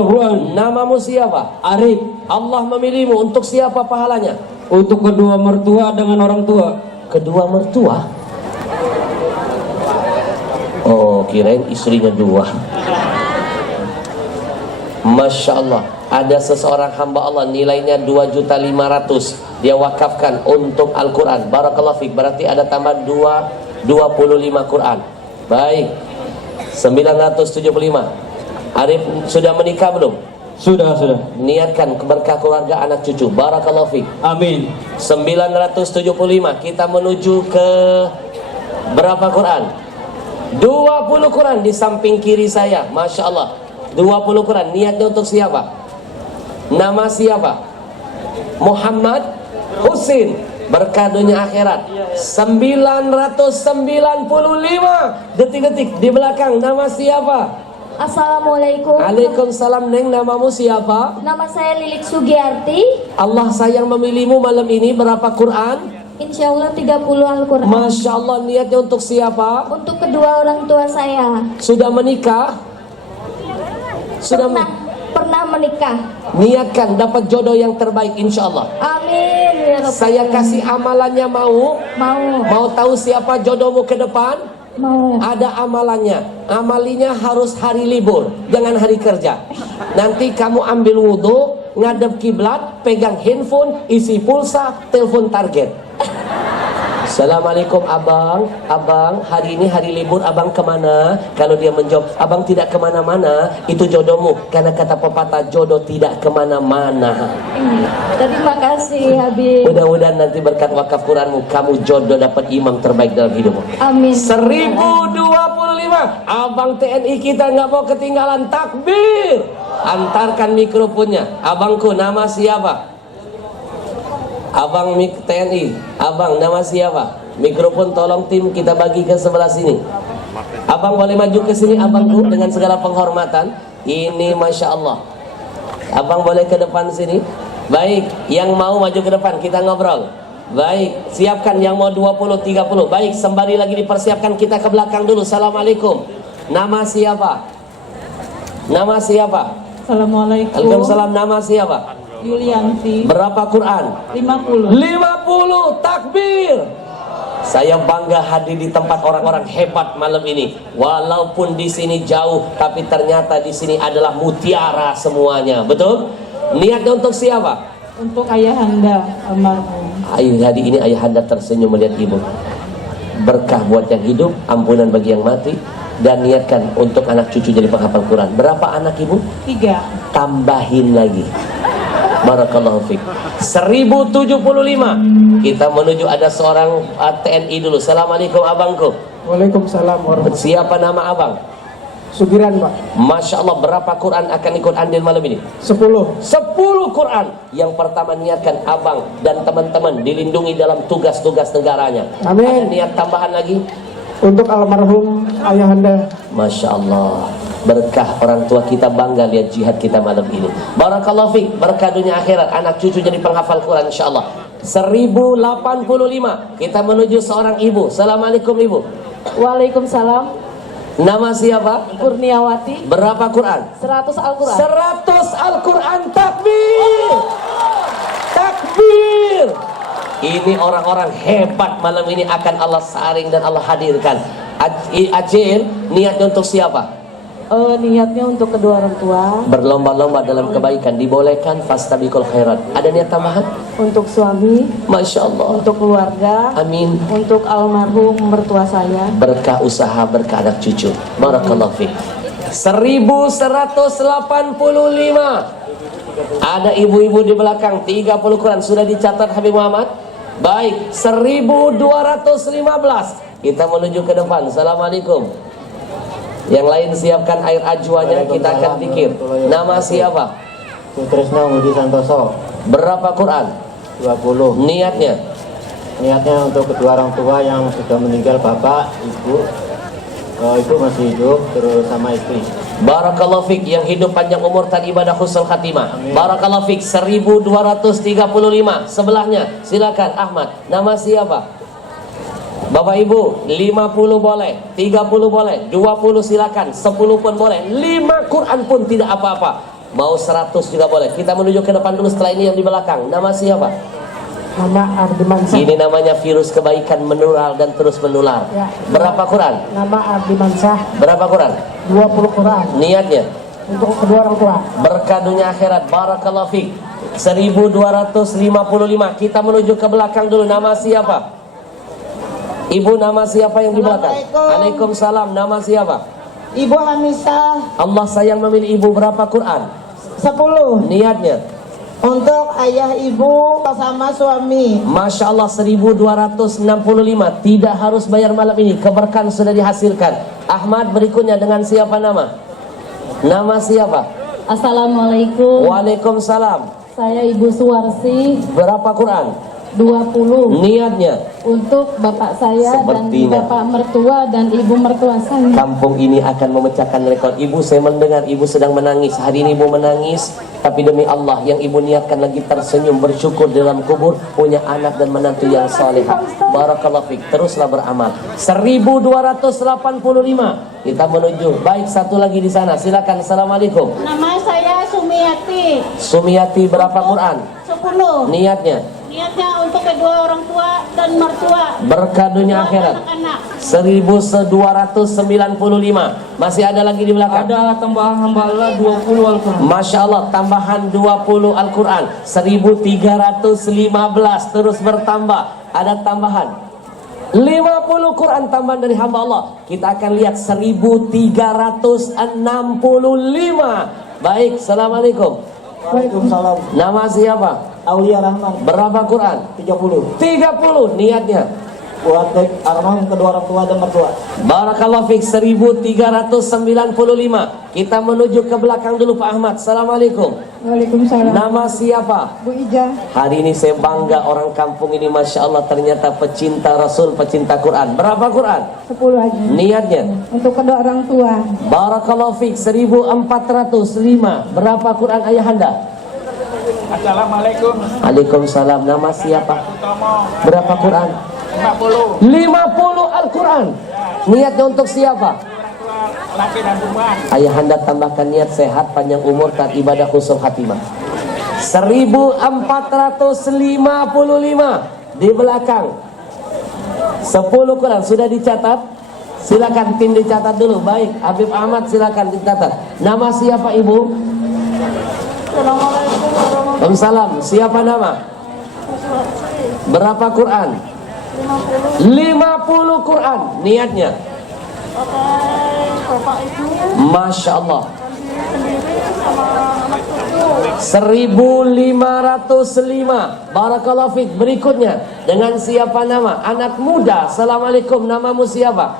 Al-Quran. Namamu siapa? Arif. Allah memilihmu. Untuk siapa pahalanya? Untuk kedua mertua dengan orang tua. Kedua mertua? Oh, kirain istrinya 2. Masya Allah. Ada seseorang hamba Allah nilainya 2.500.000. Dia wakafkan untuk Al-Quran. Barakallahu fiik. Berarti ada tambah 25 Quran. Baik, 975. Arif sudah menikah belum? Sudah. Niatkan berkah keluarga anak cucu. Barakallahu fiik. Amin. 975. Kita menuju ke berapa Quran? 20 Quran di samping kiri saya. Masya Allah. 20 Quran. Niatnya untuk siapa? Nama siapa? Muhammad Husin. Berkah dunia akhirat. 995 detik-detik di belakang. Nama siapa? Assalamualaikum. Waalaikumsalam. Neng, namamu siapa? Nama saya Lilik Sugiarti. Allah sayang memilihmu malam ini. Berapa Quran? Insya Allah 30 Al-Quran. Masya Allah. Niatnya untuk siapa? Untuk kedua orang tua saya. Sudah menikah? Pernah menikah. Niatkan dapat jodoh yang terbaik insya Allah. Amin ya Rabbal Saya Alamin. kasih amalannya, mau? Mau. Mau tahu siapa jodohmu ke depan? Mau. Ada amalannya. Amalinya harus hari libur, jangan hari kerja. Nanti kamu ambil wudhu, ngadep kiblat, pegang handphone, isi pulsa, telepon target. Assalamualaikum abang. Abang, hari ini hari libur, abang kemana? Kalau dia menjawab, abang tidak kemana-mana, itu jodohmu. Karena kata pepatah, jodoh tidak kemana-mana. Terima kasih Habib. Mudah-mudahan nanti berkat wakaf Quranmu, kamu jodoh dapat imam terbaik dalam hidupmu. Amin. 1025. Abang TNI kita nggak mau ketinggalan. Takbir. Antarkan mikrofonnya. Abangku, nama siapa? Abang TNI. Abang, nama siapa? Mikrofon tolong tim kita bagi ke sebelah sini. Abang boleh maju ke sini abangku dengan segala penghormatan. Ini Masya Allah. Abang boleh ke depan sini. Baik, yang mau maju ke depan kita ngobrol. Baik, siapkan yang mau 20, 30. Baik, sembari lagi dipersiapkan kita ke belakang dulu. Assalamualaikum. Nama siapa? Nama siapa? Assalamualaikum. Waalaikumsalam. Nama siapa? Yulianti. Berapa Quran? 50. 50. Takbir. Saya bangga hadir di tempat orang-orang hebat malam ini. Walaupun di sini jauh, tapi ternyata di sini adalah mutiara semuanya. Betul? Niatnya untuk siapa? Untuk ayahanda almarhum. Hari ini ayahanda tersenyum melihat ibu. Berkah buat yang hidup, ampunan bagi yang mati, dan niatkan untuk anak cucu jadi penghafal Quran. Berapa anak ibu? 3. Tambahin lagi. Barakallahu fiik. 1075. Kita menuju ada seorang TNI dulu. Assalamualaikum abangku. Waalaikumsalam warahmatullahi. Siapa nama abang? Sugiran, Pak. Masya Allah, berapa Quran akan ikut andil malam ini? 10. 10 Quran. Yang pertama niatkan abang dan teman-teman dilindungi dalam tugas-tugas negaranya. Amin. Ada niat tambahan lagi? Untuk almarhum ayahanda. Masya Allah. Berkah orang tua kita, bangga lihat jihad kita malam ini. Barakallahu fiik. Berkah dunia akhirat, anak cucu jadi penghafal Quran insyaAllah. 1085. Kita menuju seorang ibu. Assalamualaikum ibu. Waalaikumsalam. Nama siapa? Kurniawati. Berapa Quran? 100 Al-Quran. 100 Al-Quran. Takbir. Takbir. Ini orang-orang hebat malam ini akan Allah saring dan Allah hadirkan. Acil, niatnya untuk siapa? Niatnya untuk kedua orang tua. Berlomba-lomba dalam kebaikan dibolehkan. Fastabiqul khairat. Ada niat tambahan? Untuk suami. Masya Allah. Untuk keluarga. Amin. Untuk almarhum mertua saya. Berkah usaha, berkah anak cucu. Barakallahu fiik. 1185. Ada ibu-ibu di belakang. 30 Quran sudah dicatat Habib Muhammad. Baik, 1215. Kita menuju ke depan. Assalamualaikum. Yang lain siapkan air ajwanya, kita akan pikir. Nama siapa? Sutrisno Budi Santoso. Berapa Quran? 20. Niatnya? Niatnya untuk kedua orang tua yang sudah meninggal, bapak, ibu. Ibu masih hidup, terus sama istri. Barakallahu fik, yang hidup panjang umur dan ibadah husnul khatimah. Barakallahu fik. 1235. Sebelahnya, silakan Ahmad. Nama siapa? Bapak Ibu, 50 boleh, 30 boleh, 20 silakan, 10 pun boleh, 5 Quran pun tidak apa-apa. Mau 100 juga boleh. Kita menuju ke depan dulu, setelah ini yang di belakang. Nama siapa? Nama Ardi Mansyah. Ini namanya virus kebaikan menular dan terus menular. Ya. Berapa Quran? Nama Ardi Mansyah. Berapa Quran? 20 Quran Niatnya? untuk kedua orang tua. Berkah dunia akhirat. Barakallahu fik. 1255. Kita menuju ke belakang dulu. Nama siapa? Ibu, nama siapa yang di belakang? Waalaikumsalam. Nama siapa? Ibu Hamisah Allah sayang memilih ibu. Berapa Quran? 10 Niatnya? untuk ayah ibu sama suami. Masya Allah, 1265. Tidak harus bayar malam ini. Keberkahan sudah dihasilkan. Ahmad, berikutnya dengan siapa nama? Nama siapa? Assalamualaikum. Waalaikumsalam. Saya Ibu Suwarsi. Berapa Quran? 20 Niatnya? untuk bapak saya Sepertinya. dan bapak mertua dan ibu mertua saya. Kampung ini akan memecahkan rekor. Ibu, saya mendengar ibu sedang menangis. Hari ini ibu menangis, tapi demi Allah yang ibu niatkan lagi tersenyum, bersyukur dalam kubur, punya anak dan menantu yang salehah. Barakallahu fik. Teruslah beramal. 1285. Kita menuju. Baik, satu lagi di sana. Silakan. Assalamualaikum. Nama saya Sumiati. Sumiati, berapa Quran? 10. Niatnya? Niatnya untuk kedua orang tua dan mertua. Berkah dunia akhirat. Anak-anak. 1295. Masih ada lagi di belakang? Ada tambahan hamba 20 Al-Quran. Masya Allah, tambahan 20 Al-Quran. 1315. Terus bertambah. Ada tambahan 50 Quran tambahan dari hamba Allah. Kita akan lihat 1365. Baik, Assalamualaikum. Waalaikumsalam. Nama siapa? Aulia Rahman. Berapa Quran? 30. 30. Niatnya? Buat almarhum kedua orang tua dan mertua. Barakallahu fik. 1395. Kita menuju ke belakang dulu Pak Ahmad. Assalamualaikum. Waalaikumsalam. Nama siapa? Bu Ija. Hari ini saya bangga orang kampung ini, Masya Allah, ternyata pecinta Rasul, pecinta Quran. Berapa Quran? 10 lagi Niatnya? untuk kedua orang tua. Barakallahu fik. 1405. Berapa Quran ayahanda? Assalamualaikum. Waalaikumsalam. Nama siapa? Berapa Quran? 50 Al-Quran. Niatnya untuk siapa? Laki dan perempuan. Ayahanda tambahkan niat sehat, panjang umur, taat ibadah, husnul khatimah. 1455 di belakang. 10 Quran sudah dicatat. Silakan tim dicatat dulu. Baik, Habib Ahmad silakan dicatat. Nama siapa Ibu? Waalaikumsalam. Siapa nama? Berapa Quran? 50 Quran. Niatnya? Masya Allah. 1505. Barakallahu fiik. Berikutnya dengan siapa nama? Anak muda. Assalamualaikum. Namamu siapa?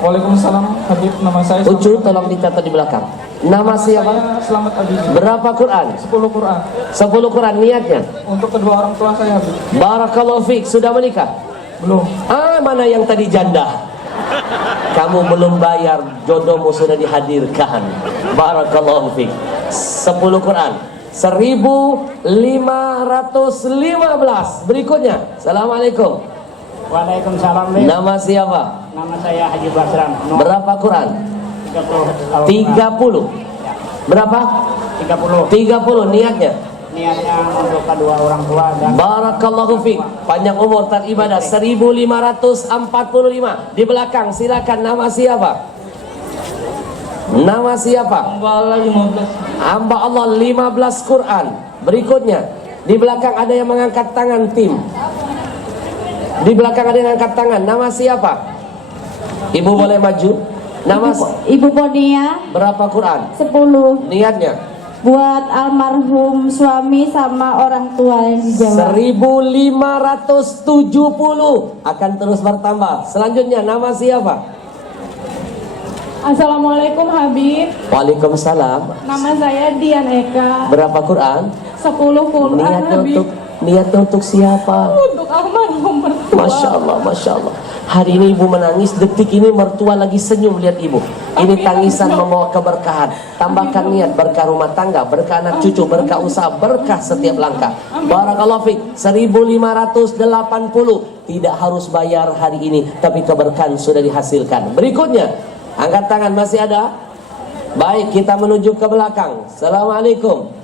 Waalaikumsalam. Habib, nama saya Ucu, tolong dicatat di belakang. Nama siapa? Selamat Habib. Berapa Quran? 10 Quran 10 Quran. Niatnya? untuk kedua orang tua saya Habib. Barakallahu fiik. Sudah menikah? Belum. Mana yang tadi janda? Kamu belum bayar, jodohmu sudah dihadirkan. Barakallahu fiik. 10 Quran. 1515. Berikutnya. Assalamualaikum. Waalaikumsalam. Nama siapa? Nama saya Haji Basram. Berapa Quran? 30. 30. Berapa? 30. 30. Niatnya? Niatnya untuk kedua orang tua dan Barakallahu fiik. Panjang umur dan ibadah. 1545. Di belakang silakan. Nama siapa? Nama siapa? Hamba 15. Hamba Allah 15 Quran. Berikutnya. Di belakang ada yang mengangkat tangan tim. Di belakang ada yang angkat tangan. Nama siapa? Ibu boleh maju. Nama Ibu Ponia. berapa Quran? 10 Niatnya? buat almarhum suami sama orang tua yang di Jawa. 1570 akan terus bertambah. Selanjutnya nama siapa? Assalamualaikum Habib. Waalaikumsalam. Nama saya Dian Eka. Berapa Quran? 10 Quran Habib. Niatnya untuk siapa? Untuk almarhum mertua. Masya Allah, Masya Allah. Hari ini ibu menangis, detik ini mertua lagi senyum lihat ibu. Ini tangisan membawa keberkahan. Tambahkan niat berkah rumah tangga, berkah anak cucu, berkah usaha, berkah setiap langkah. Barakallahu fiik. 1580. Tidak harus bayar hari ini, tapi keberkahan sudah dihasilkan. Berikutnya, angkat tangan, masih ada? Baik, kita menuju ke belakang. Assalamualaikum.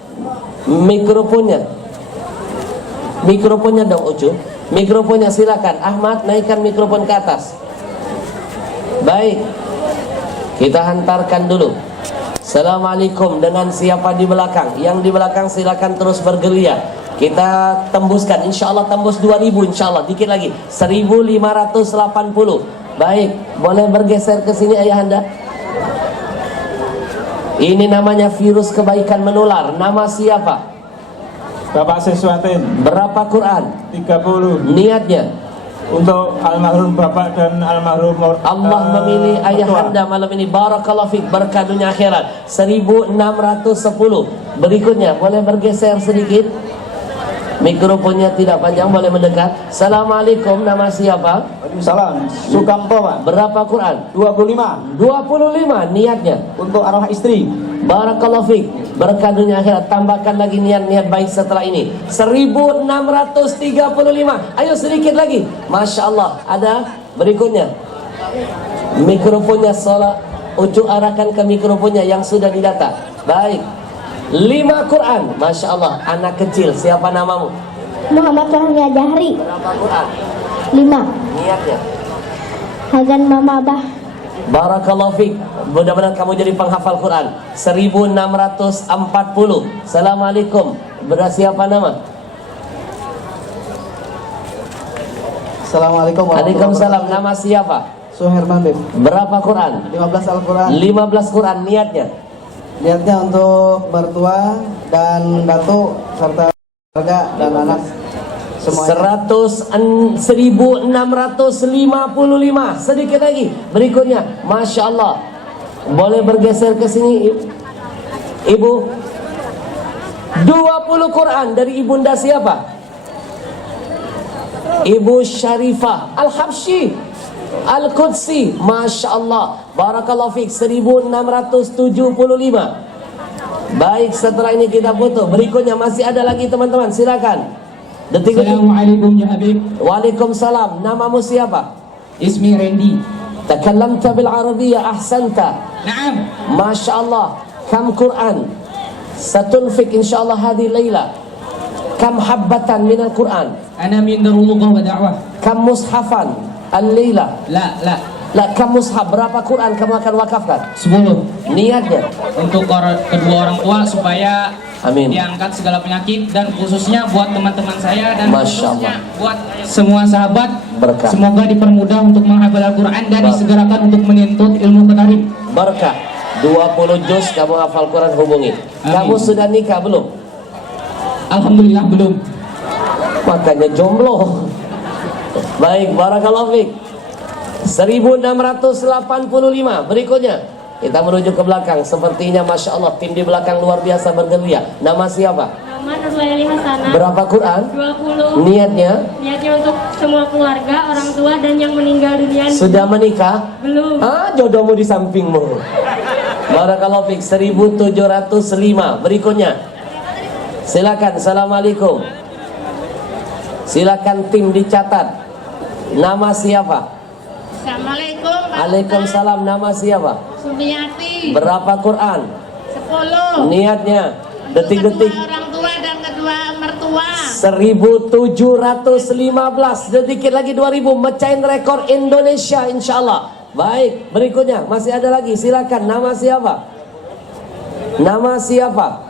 Mikrofonnya dong Ucu. Mikrofonnya silakan. Ahmad, naikkan mikrofon ke atas. Baik, kita hantarkan dulu. Assalamualaikum dengan siapa di belakang? Yang di belakang silakan terus bergeria. Kita tembuskan, insya Allah tembus 2000, insya Allah dikit lagi 1580. Baik, boleh bergeser ke sini ayahanda. Ini namanya virus kebaikan menular. Nama siapa? Bapak Siswatin Berapa Quran? 30 Niatnya untuk almarhum bapak dan almarhum Allah memilih ayahanda malam ini. Barakallahu fiik, berkah dunia akhirat. 1610. Berikutnya boleh bergeser sedikit. Mikrofonnya tidak panjang, boleh mendekat. Assalamualaikum, nama siapa? Salam, Sukamto Pak. Berapa Quran? 25 25. Niatnya untuk arwah istri. Barakallahu fiik, berkah dunia akhirat. Tambahkan lagi niat-niat baik setelah ini. 1635. Ayo sedikit lagi. Masya Allah. Ada berikutnya. Mikrofonnya sholat. Ucu arahkan ke mikrofonnya yang sudah didata. Baik. 5 Quran. Masya Allah. Anak kecil. Siapa namamu? Muhammad Wahya Jahri. Berapa Quran? 5. Niatnya. Hagan Mama Abah. Barakallahu fiik. Mudah-mudahan kamu jadi penghafal Quran. 1640. Assalamualaikum. Siapa nama? Assalamualaikum Waalaikumsalam. Nama siapa? Suherman Beb. Berapa Quran? 15 Al-Quran. 15 Quran. Niatnya. Niatnya untuk mertua dan datuk serta keluarga dan anak semuanya. 1655. Sedikit lagi. Berikutnya. Masya Allah. Boleh bergeser ke sini Ibu. 20 Quran dari ibunda siapa? Ibu Syarifah Al-Habsyi Al-Qudsi. Masya Allah. Barakallahu fiik. 1675. Baik, setelah ini kita foto. Berikutnya masih ada lagi teman-teman. Silakan. Detik-detik. Assalamualaikum ya Habib. Waalaikumsalam. Namamu siapa? Ismi Randy. Takallamta bil Arabiyyah ahsanta. Naam. Masya Allah. Kam Quran satunfik insyaallah hadhihi laila? Kam habbatan min al-Quran? Ana min Darul Lughah wa Da'wah. Kam mushafan al-laila? La. La, kam mushaf? Berapa Quran kamu akan wakafkan? 10. Niatnya Untuk kedua orang tua supaya amin. diangkat segala penyakit, dan khususnya buat teman-teman saya dan Masya khususnya Allah. buat semua sahabat. Berkah. Semoga dipermudah untuk menghafal Al-Quran dan Baik. disegerakan untuk menuntut ilmu ketarif. Berkah. 20 juz kamu hafal Quran, hubungi. Kamu sudah nikah belum? Alhamdulillah belum. Makanya jomblo. Baik, barakallahu fiik. 1685. Berikutnya kita menuju ke belakang. Sepertinya Masya Allah tim di belakang luar biasa bergeria. Nama siapa? Nama Nurlayli Hasanah. Berapa Quran? 20. Niatnya? Niatnya untuk semua keluarga, orang tua dan yang meninggal dunia. Sudah menikah? Belum. Jodohmu di sampingmu. Barakallahu fiik. 1705. Berikutnya silakan. Assalamualaikum. Silakan tim dicatat. Nama siapa? Assalamualaikum. Waalaikumsalam. Nama siapa? Sumiati. Berapa Quran? 10. Niatnya. Detik-detik. Kedua orang tua dan kedua mertua. 1715. Sedikit lagi 2000. Mecahin rekor Indonesia insyaallah. Baik, berikutnya masih ada lagi. Silakan. Nama siapa? Nama siapa?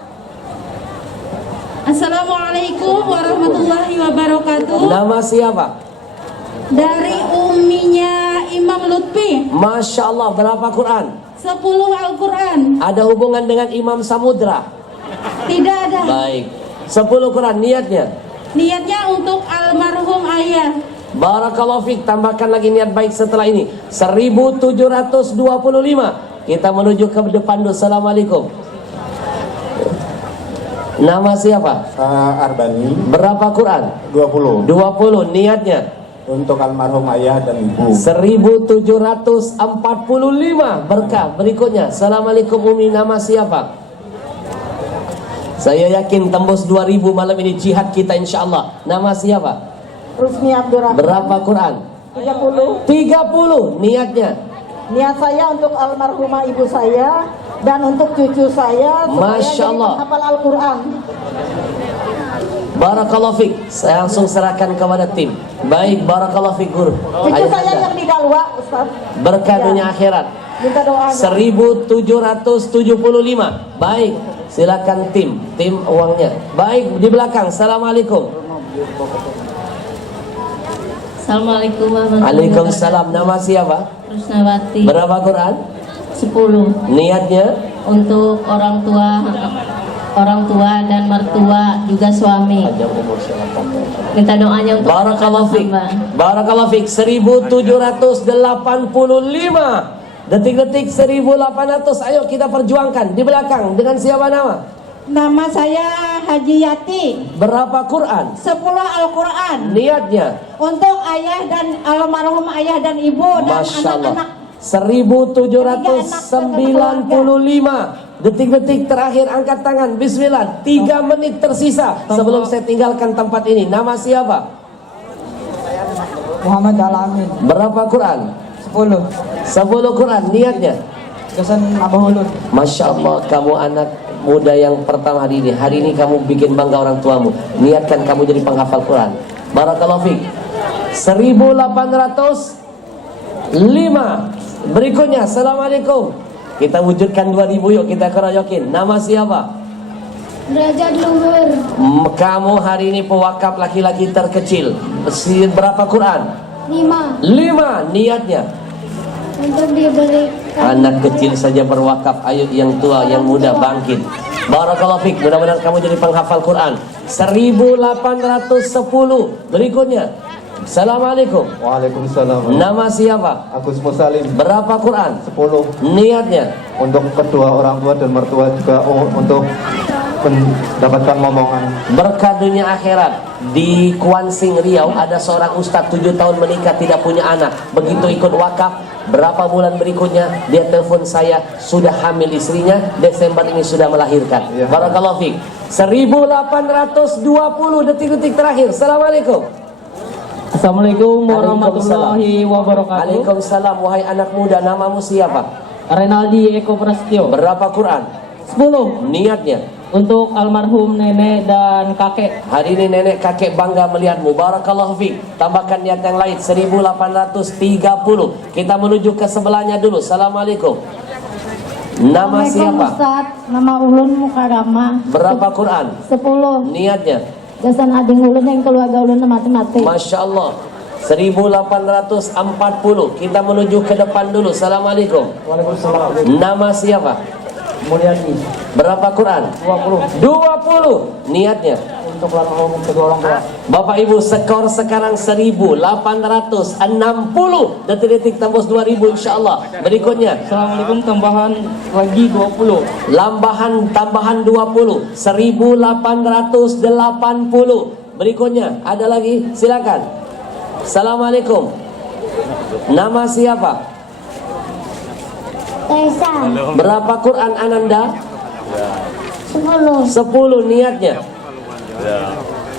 Assalamualaikum warahmatullahi wabarakatuh. Nama siapa? Dari uminya Imam Lutfi. Masya Allah. Berapa Quran? 10 Al-Quran. Ada hubungan dengan Imam Samudra? Tidak ada. Baik. 10 Quran. Niatnya? Niatnya untuk almarhum ayah. Barakallahu fiik. Tambahkan lagi niat baik setelah ini. 1725. Kita menuju ke depan dulu. Assalamualaikum. Nama siapa? Arbani Berapa Quran? 20 20. Niatnya untuk almarhum ayah dan ibu. 1745. Berkah. Berikutnya. Assalamualaikum Umi. Nama siapa? Saya yakin tembus 2000 malam ini jihad kita insyaAllah. Nama siapa? Rusni Abdurrahman. Berapa Quran? 30. 30. Niatnya Niat saya untuk almarhumah ibu saya dan untuk cucu saya supaya Masya jadi Allah. penghafal Al-Quran. Barakallahu fiq. Saya langsung serahkan kepada tim. Baik, barakallahu fiq guru. Cucu Ayah saya anda. yang di Galwa, Ustaz. Berkah Ya. dunia akhirat. Minta doanya. 1775. Baik, silakan tim uangnya. Baik, di belakang. Assalamualaikum. Assalamualaikum warahmatullahi Waalaikumsalam. Nama siapa? Rusnawati. Berapa Quran? 10 Niatnya untuk orang tua dan mertua juga suami. Minta doanya untuk Barakallahu fiq. Barakallahu fiq. 1785. Detik-detik 1800. Ayo kita perjuangkan. Di belakang dengan siapa nama? Nama saya Haji Yati. Berapa Quran? 10 Al-Quran Niatnya untuk ayah dan almarhum ayah dan ibu dan Masya Allah. anak-anak. 1795. Detik-detik terakhir angkat tangan. Bismillah. 3 menit tersisa sebelum saya tinggalkan tempat ini. Nama siapa? Muhammad Alamin. Berapa Quran? 10. 10 Quran. Niatnya Kesan Abahulun. Masya Allah, kamu anak muda yang pertama hari ini. Hari ini kamu bikin bangga orang tuamu. Niatkan kamu jadi penghafal Quran. Barakallahu fiik. 1805. Berikutnya. Assalamualaikum. Kita wujudkan 2000 yuk. Kita keroyokin. Nama siapa? Derajat luhur. Kamu hari ini pewakaf laki-laki terkecil. Berapa Quran? 5. 5. Niatnya Untuk diberi anak kecil saja berwakaf. Ayo yang tua, yang muda bangkit. Barakallahu fiik. Mudah-mudahan kamu jadi penghafal Quran. 1810. Berikutnya. Assalamualaikum. Waalaikumsalam. Nama siapa? Agus Musalim Berapa Quran? 10 Niatnya untuk kedua orang tua dan mertua juga untuk mendapatkan momongan. berkah dunia akhirat. Di Kuansing Riau ada seorang ustadz 7 tahun menikah tidak punya anak. Begitu ikut wakaf, berapa bulan berikutnya dia telepon saya, sudah hamil istrinya, Desember ini sudah melahirkan. Ya. Barakallahu fiik. 1820 detik-detik terakhir. Assalamualaikum. Assalamualaikum warahmatullahi wabarakatuh. Waalaikumsalam. Wahai anak muda, namamu siapa? Renaldi Eko Prasetyo. Berapa Quran? 10 Niatnya untuk almarhum nenek dan kakek. hari ini nenek kakek bangga melihatmu. Barakallahu fiik. Tambahkan niat yang lain. 1830. Kita menuju ke sebelahnya dulu. Assalamualaikum. Nama siapa? Ustaz, nama ulun Mukarama. Berapa Quran? 10 Niatnya Jasan ading ulun yang keluarga ulun mati-mati. Masya Allah. 1840. Kita menuju ke depan dulu. Assalamualaikum. Waalaikumsalam. Nama siapa? Mulyani Berapa Quran? 20. Niatnya untuk almarhum kedua orang tua. Bapak Ibu, skor sekarang 1860. Detik-detik tembus 2000 insyaallah. Berikutnya Assalamualaikum, tambahan lagi 20. tambahan 20. 1880. Berikutnya ada lagi, silakan. Assalamualaikum. Nama siapa? Tesa. Berapa Quran Ananda? 10. 10. Niatnya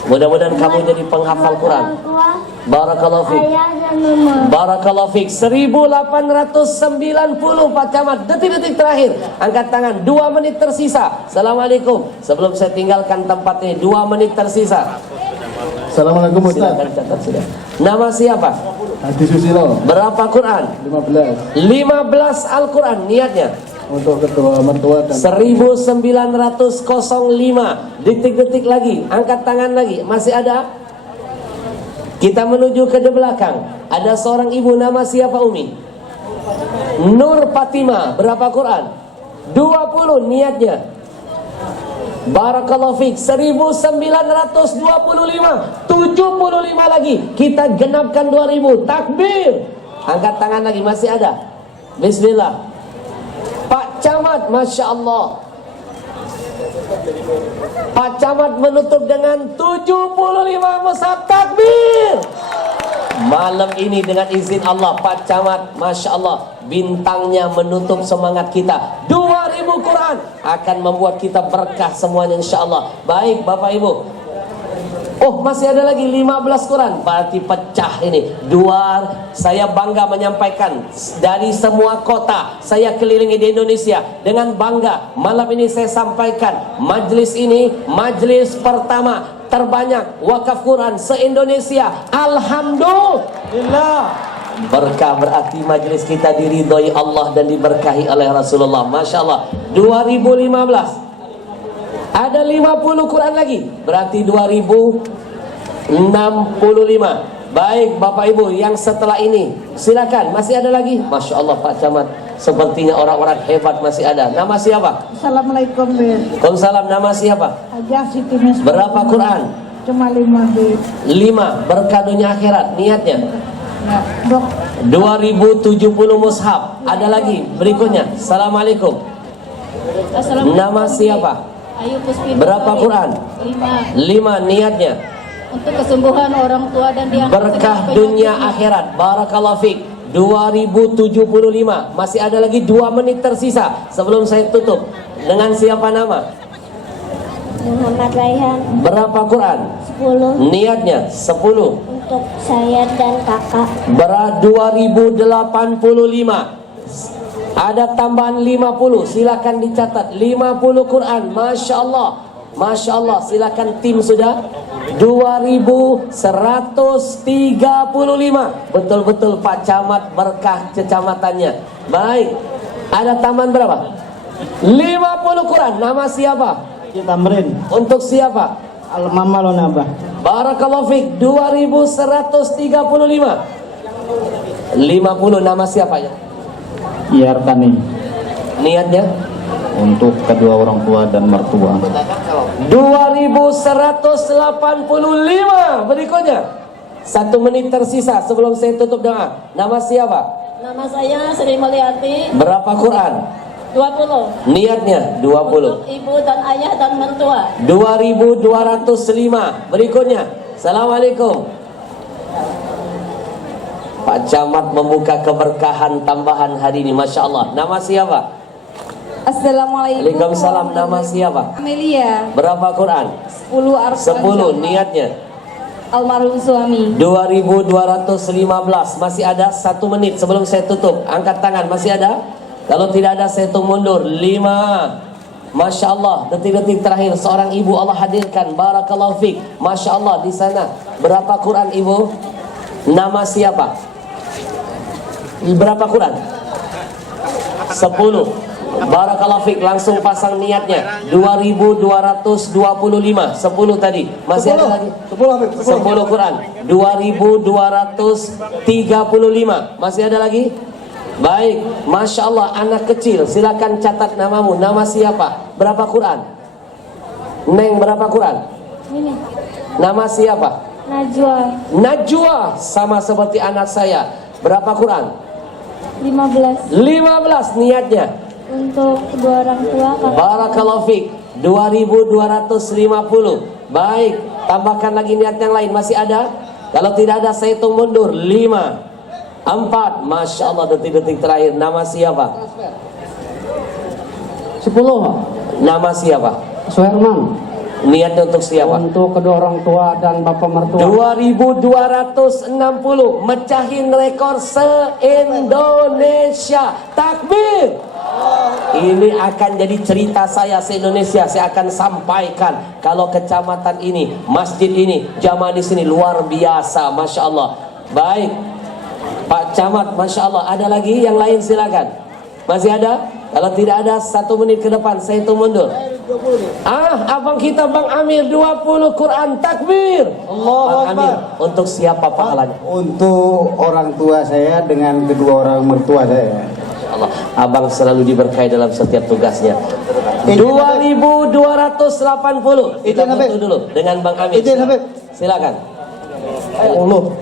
mudah-mudahan kamu jadi penghafal Quran. Orang tua, Barakallahu fiik. ayah dan mama. Barakallahu fiik. 1890 Pak Camat. Detik-detik terakhir. Angkat tangan. 2 menit tersisa. Assalamualaikum. Sebelum saya tinggalkan tempat ini, 2 menit tersisa. Assalamualaikum Ustaz. Silakan catat sudah. Nama siapa? Hadi Susilo Berapa Quran? 15 15 Al-Quran. Niatnya untuk kedua mertua dan 1905. Detik-detik lagi. Angkat tangan lagi. Masih ada? Kita menuju ke belakang. Ada seorang ibu, nama siapa Umi? Nur Fatimah. Berapa Quran? 20. Niatnya Barakallahu fiik. 1925. 75 lagi. Kita genapkan 2000. Takbir. Angkat tangan lagi. Masih ada? Bismillah. Pak Camat, Masya Allah. Pak Camat menutup dengan 75 mushaf. Takbir. Malam ini dengan izin Allah, Pak Camat, Masya Allah, bintangnya menutup semangat kita. 2000 Quran akan membuat kita berkah semuanya insya Allah. Baik Bapak Ibu. Oh, masih ada lagi 15 Quran. Berarti pecah ini. Saya bangga menyampaikan dari semua kota saya kelilingi di Indonesia dengan bangga. Malam ini saya sampaikan majlis ini majlis pertama terbanyak wakaf Quran se-Indonesia. Alhamdulillah. Berkah berarti majlis kita diridhoi Allah dan diberkahi oleh Rasulullah. Masya Allah. 2015 ada 50 Quran lagi, berarti 2065. Baik Bapak Ibu yang setelah ini silakan, masih ada lagi. Masya Allah Pak Camat, sepertinya orang-orang hebat masih ada. Nama siapa? Assalamualaikum. Waalaikumsalam. Nama siapa? Aja Siti Misbah. Berapa Quran? Cuma 5 Bib. 5. Berkah dunia akhirat. Niatnya Ya, Dok. 2070 mushaf. Ada lagi berikutnya. Assalamualaikum. Assalamualaikum. Nama siapa? Ayu Puspin. Berapa Quran? 5. 5. Niatnya Untuk kesembuhan orang tua dan diangkat berkah segala dunia penyakitnya. akhirat. Barakallahu fiik. 2075. Masih ada lagi 2 menit tersisa sebelum saya tutup. Dengan siapa nama? Muhammad Raihan Berapa Quran? 10 Niatnya 10. untuk saya dan kakak. 2085. Ada tambahan 50. Silakan dicatat 50 Quran. Masya Allah. Masya Allah. Silakan tim sudah 2135. Betul-betul Pak Camat berkah kecamatannya. Baik. Ada tambahan berapa? 50 Quran. Nama siapa? Tamrin, Untuk siapa? Al-Mama Lonaba. Barakallahu fiik. 2135. 50 nama siapa ya? Yarkani, Niatnya untuk kedua orang tua dan mertua. 2185. Berikutnya 1 menit tersisa sebelum saya tutup doa. Nama siapa? Nama saya Sri Mulyati. Berapa Quran? 20. Niatnya 20. Untuk ibu dan ayah dan mertua. 2205. Berikutnya. Assalamualaikum. Pak Camat membuka keberkahan tambahan hari ini. Masya Allah. Nama siapa? Assalamualaikum. Waalaikumsalam. Nama siapa? Amelia. Berapa Quran? 10 Arfan 10. Niatnya almarhum suami. 2215. Masih ada 1 menit sebelum saya tutup. Angkat tangan. Masih ada? Kalau tidak ada saya hitung mundur. 5. Masya Allah. Detik-detik terakhir seorang ibu Allah hadirkan. Barakallahu fiik. Masya Allah di sana. Berapa Quran ibu? Nama siapa? Berapa Quran? 10. Barakallahu fiik. Langsung pasang niatnya. 2225. 10 tadi. Masih ada lagi? 10 Quran. 2235. Masih ada lagi? Baik. Masya Allah. Anak kecil. Silakan catat namamu. Nama siapa? Berapa Quran? Neng berapa Quran? Ini Nama siapa? Najwa Najwa. Sama seperti anak saya. Berapa Quran? 15 15. Niatnya untuk kedua orang tua kakak. Barakallahu fiik. 2250. Baik. Tambahkan lagi niat yang lain. Masih ada? Kalau tidak ada saya hitung mundur. 5 4. Masya Allah. Detik-detik terakhir. Nama siapa? 10. Nama siapa? Suherman, Niatnya untuk siapa? untuk kedua orang tua dan bapak mertua. 2260. Mecahin rekor se-Indonesia. Takbir. Ini akan jadi cerita saya se-Indonesia. Saya akan sampaikan kalau kecamatan ini, masjid ini, jamaah di sini luar biasa. Masya Allah. Baik Pak Camat, Masya Allah. Ada lagi yang lain silakan. Masih ada? Kalau tidak ada 1 menit ke depan saya hitung mundur. Abang kita Bang Amir 20 Quran. Takbir. Bang Amir, untuk siapa pahalanya? Untuk orang tua saya dengan kedua orang mertua saya. Allah, abang selalu diberkahi dalam setiap tugasnya. 2280. Kita foto dulu dengan Bang Amir. Silakan.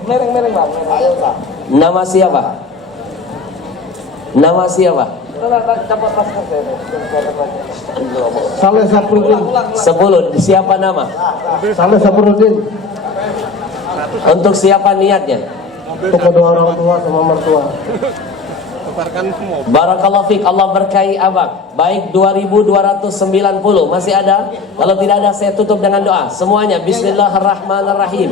Mereng Bang. Nama siapa? Nama siapa? Saleh Saprudin. 10. Siapa nama? Saleh Saprudin. Untuk siapa niatnya? Untuk kedua orang tua sama mertua. Barakallahu fiik, Allah berkahi abang. Baik, 2290 masih ada? Kalau tidak ada saya tutup dengan doa. Semuanya bismillahirrahmanirrahim.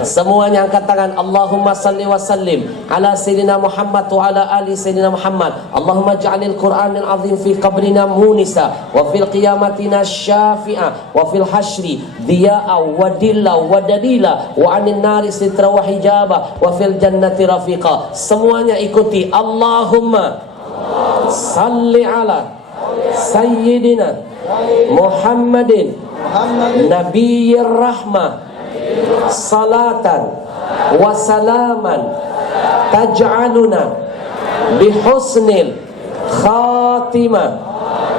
Semuanya angkat tangan. Allahumma salli wa sallim ala sayyidina Muhammad wa ala ali sayyidina Muhammad. Allahumma ja'alil Qur'anil azim fi qabrina munisa wa fil qiyamatina syafi'a wa fil hasyri diya'a wa dilla wa dalila wa anin nari sitra wa hijaba wa fil jannati rafiqa. Semuanya ikuti. Allahumma salli ala sayyidina Muhammadin nabiyyir rahmah salatan wa salaman taj'aluna bihusnil khatimah.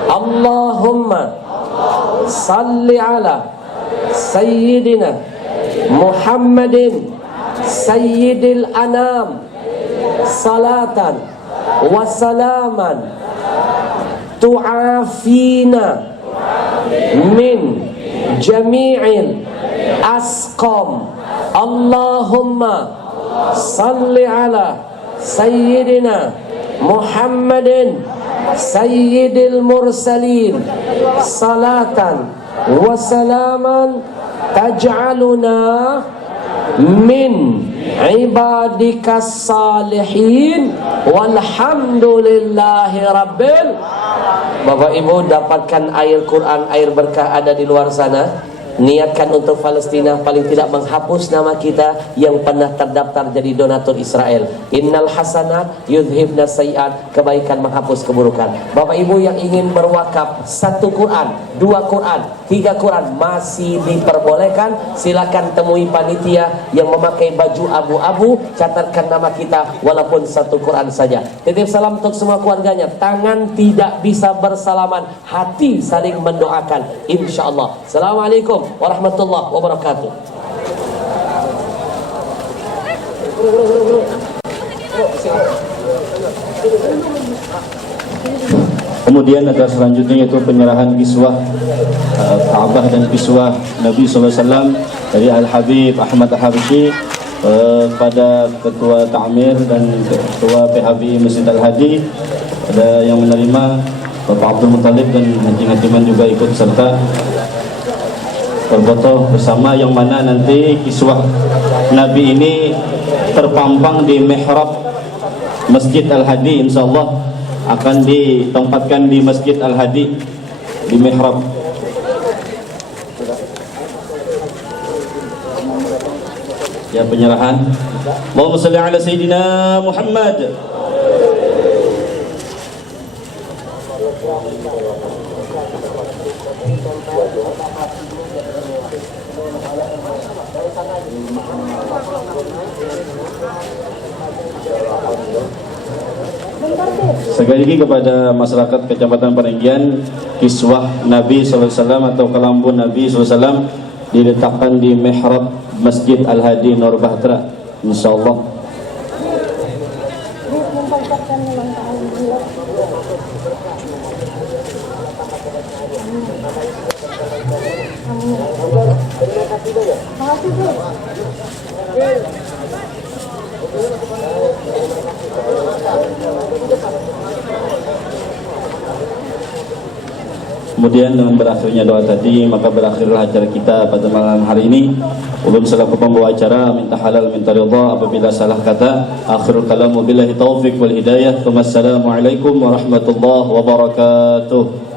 Allahumma salli ala sayyidina Muhammadin sayyidil anam salatan wa salaman tu'afina min jami'il asqam. Allahumma salli ala sayyidina Muhammadin sayyidil mursalin salatan wa salaman taj'aluna min ibadikas salihin walhamdulillahi rabbil. Bapak Ibu, dapatkan air Quran, air berkah ada di luar sana. Niatkan untuk Palestina, paling tidak menghapus nama kita yang pernah terdaftar jadi donatur Israel. Innal hasanat yudhibna sayiat, kebaikan menghapus keburukan. Bapak Ibu yang ingin berwakaf 1 Quran, 2 Quran, 3 Quran masih diperbolehkan. Silakan temui panitia yang memakai baju abu-abu, catatkan nama kita walaupun 1 Quran saja. Titip salam untuk semua keluarganya. Tangan tidak bisa bersalaman, hati saling mendoakan, insyaallah. Assalamualaikum warahmatullahi wabarakatuh. Kemudian agar selanjutnya itu penyerahan kiswah Ka'bah dan kiswah Nabi SAW dari Al-Habib Ahmad Al-Habsyi pada Ketua Ta'mir dan Ketua PHBI Masjid Al-Hadi. Ada yang menerima Bapak Abdul Muttalib dan Haji Ngatiman juga ikut serta berfoto bersama, yang mana nanti kiswah Nabi ini terpampang di mihrab Masjid Al-Hadi. Insyaallah akan ditempatkan di Masjid Al-Hadi di mihrab. Ya, penyerahan. Allahumma shalli ala sayyidina Muhammad. Sekali lagi kepada masyarakat Kecamatan Peninggian, kiswah Nabi SAW atau kelambun Nabi SAW diletakkan di mihrab Masjid Al-Hadi Nur Bahtera, insyaallah. Kemudian dengan berakhirnya doa tadi, maka berakhirlah acara kita pada malam hari ini. Ulun selaku pembawa acara minta halal minta ridha apabila salah kata. Akhirul kalam, wabillahi taufiq wal hidayah. Wassalamualaikum warahmatullahi wabarakatuh.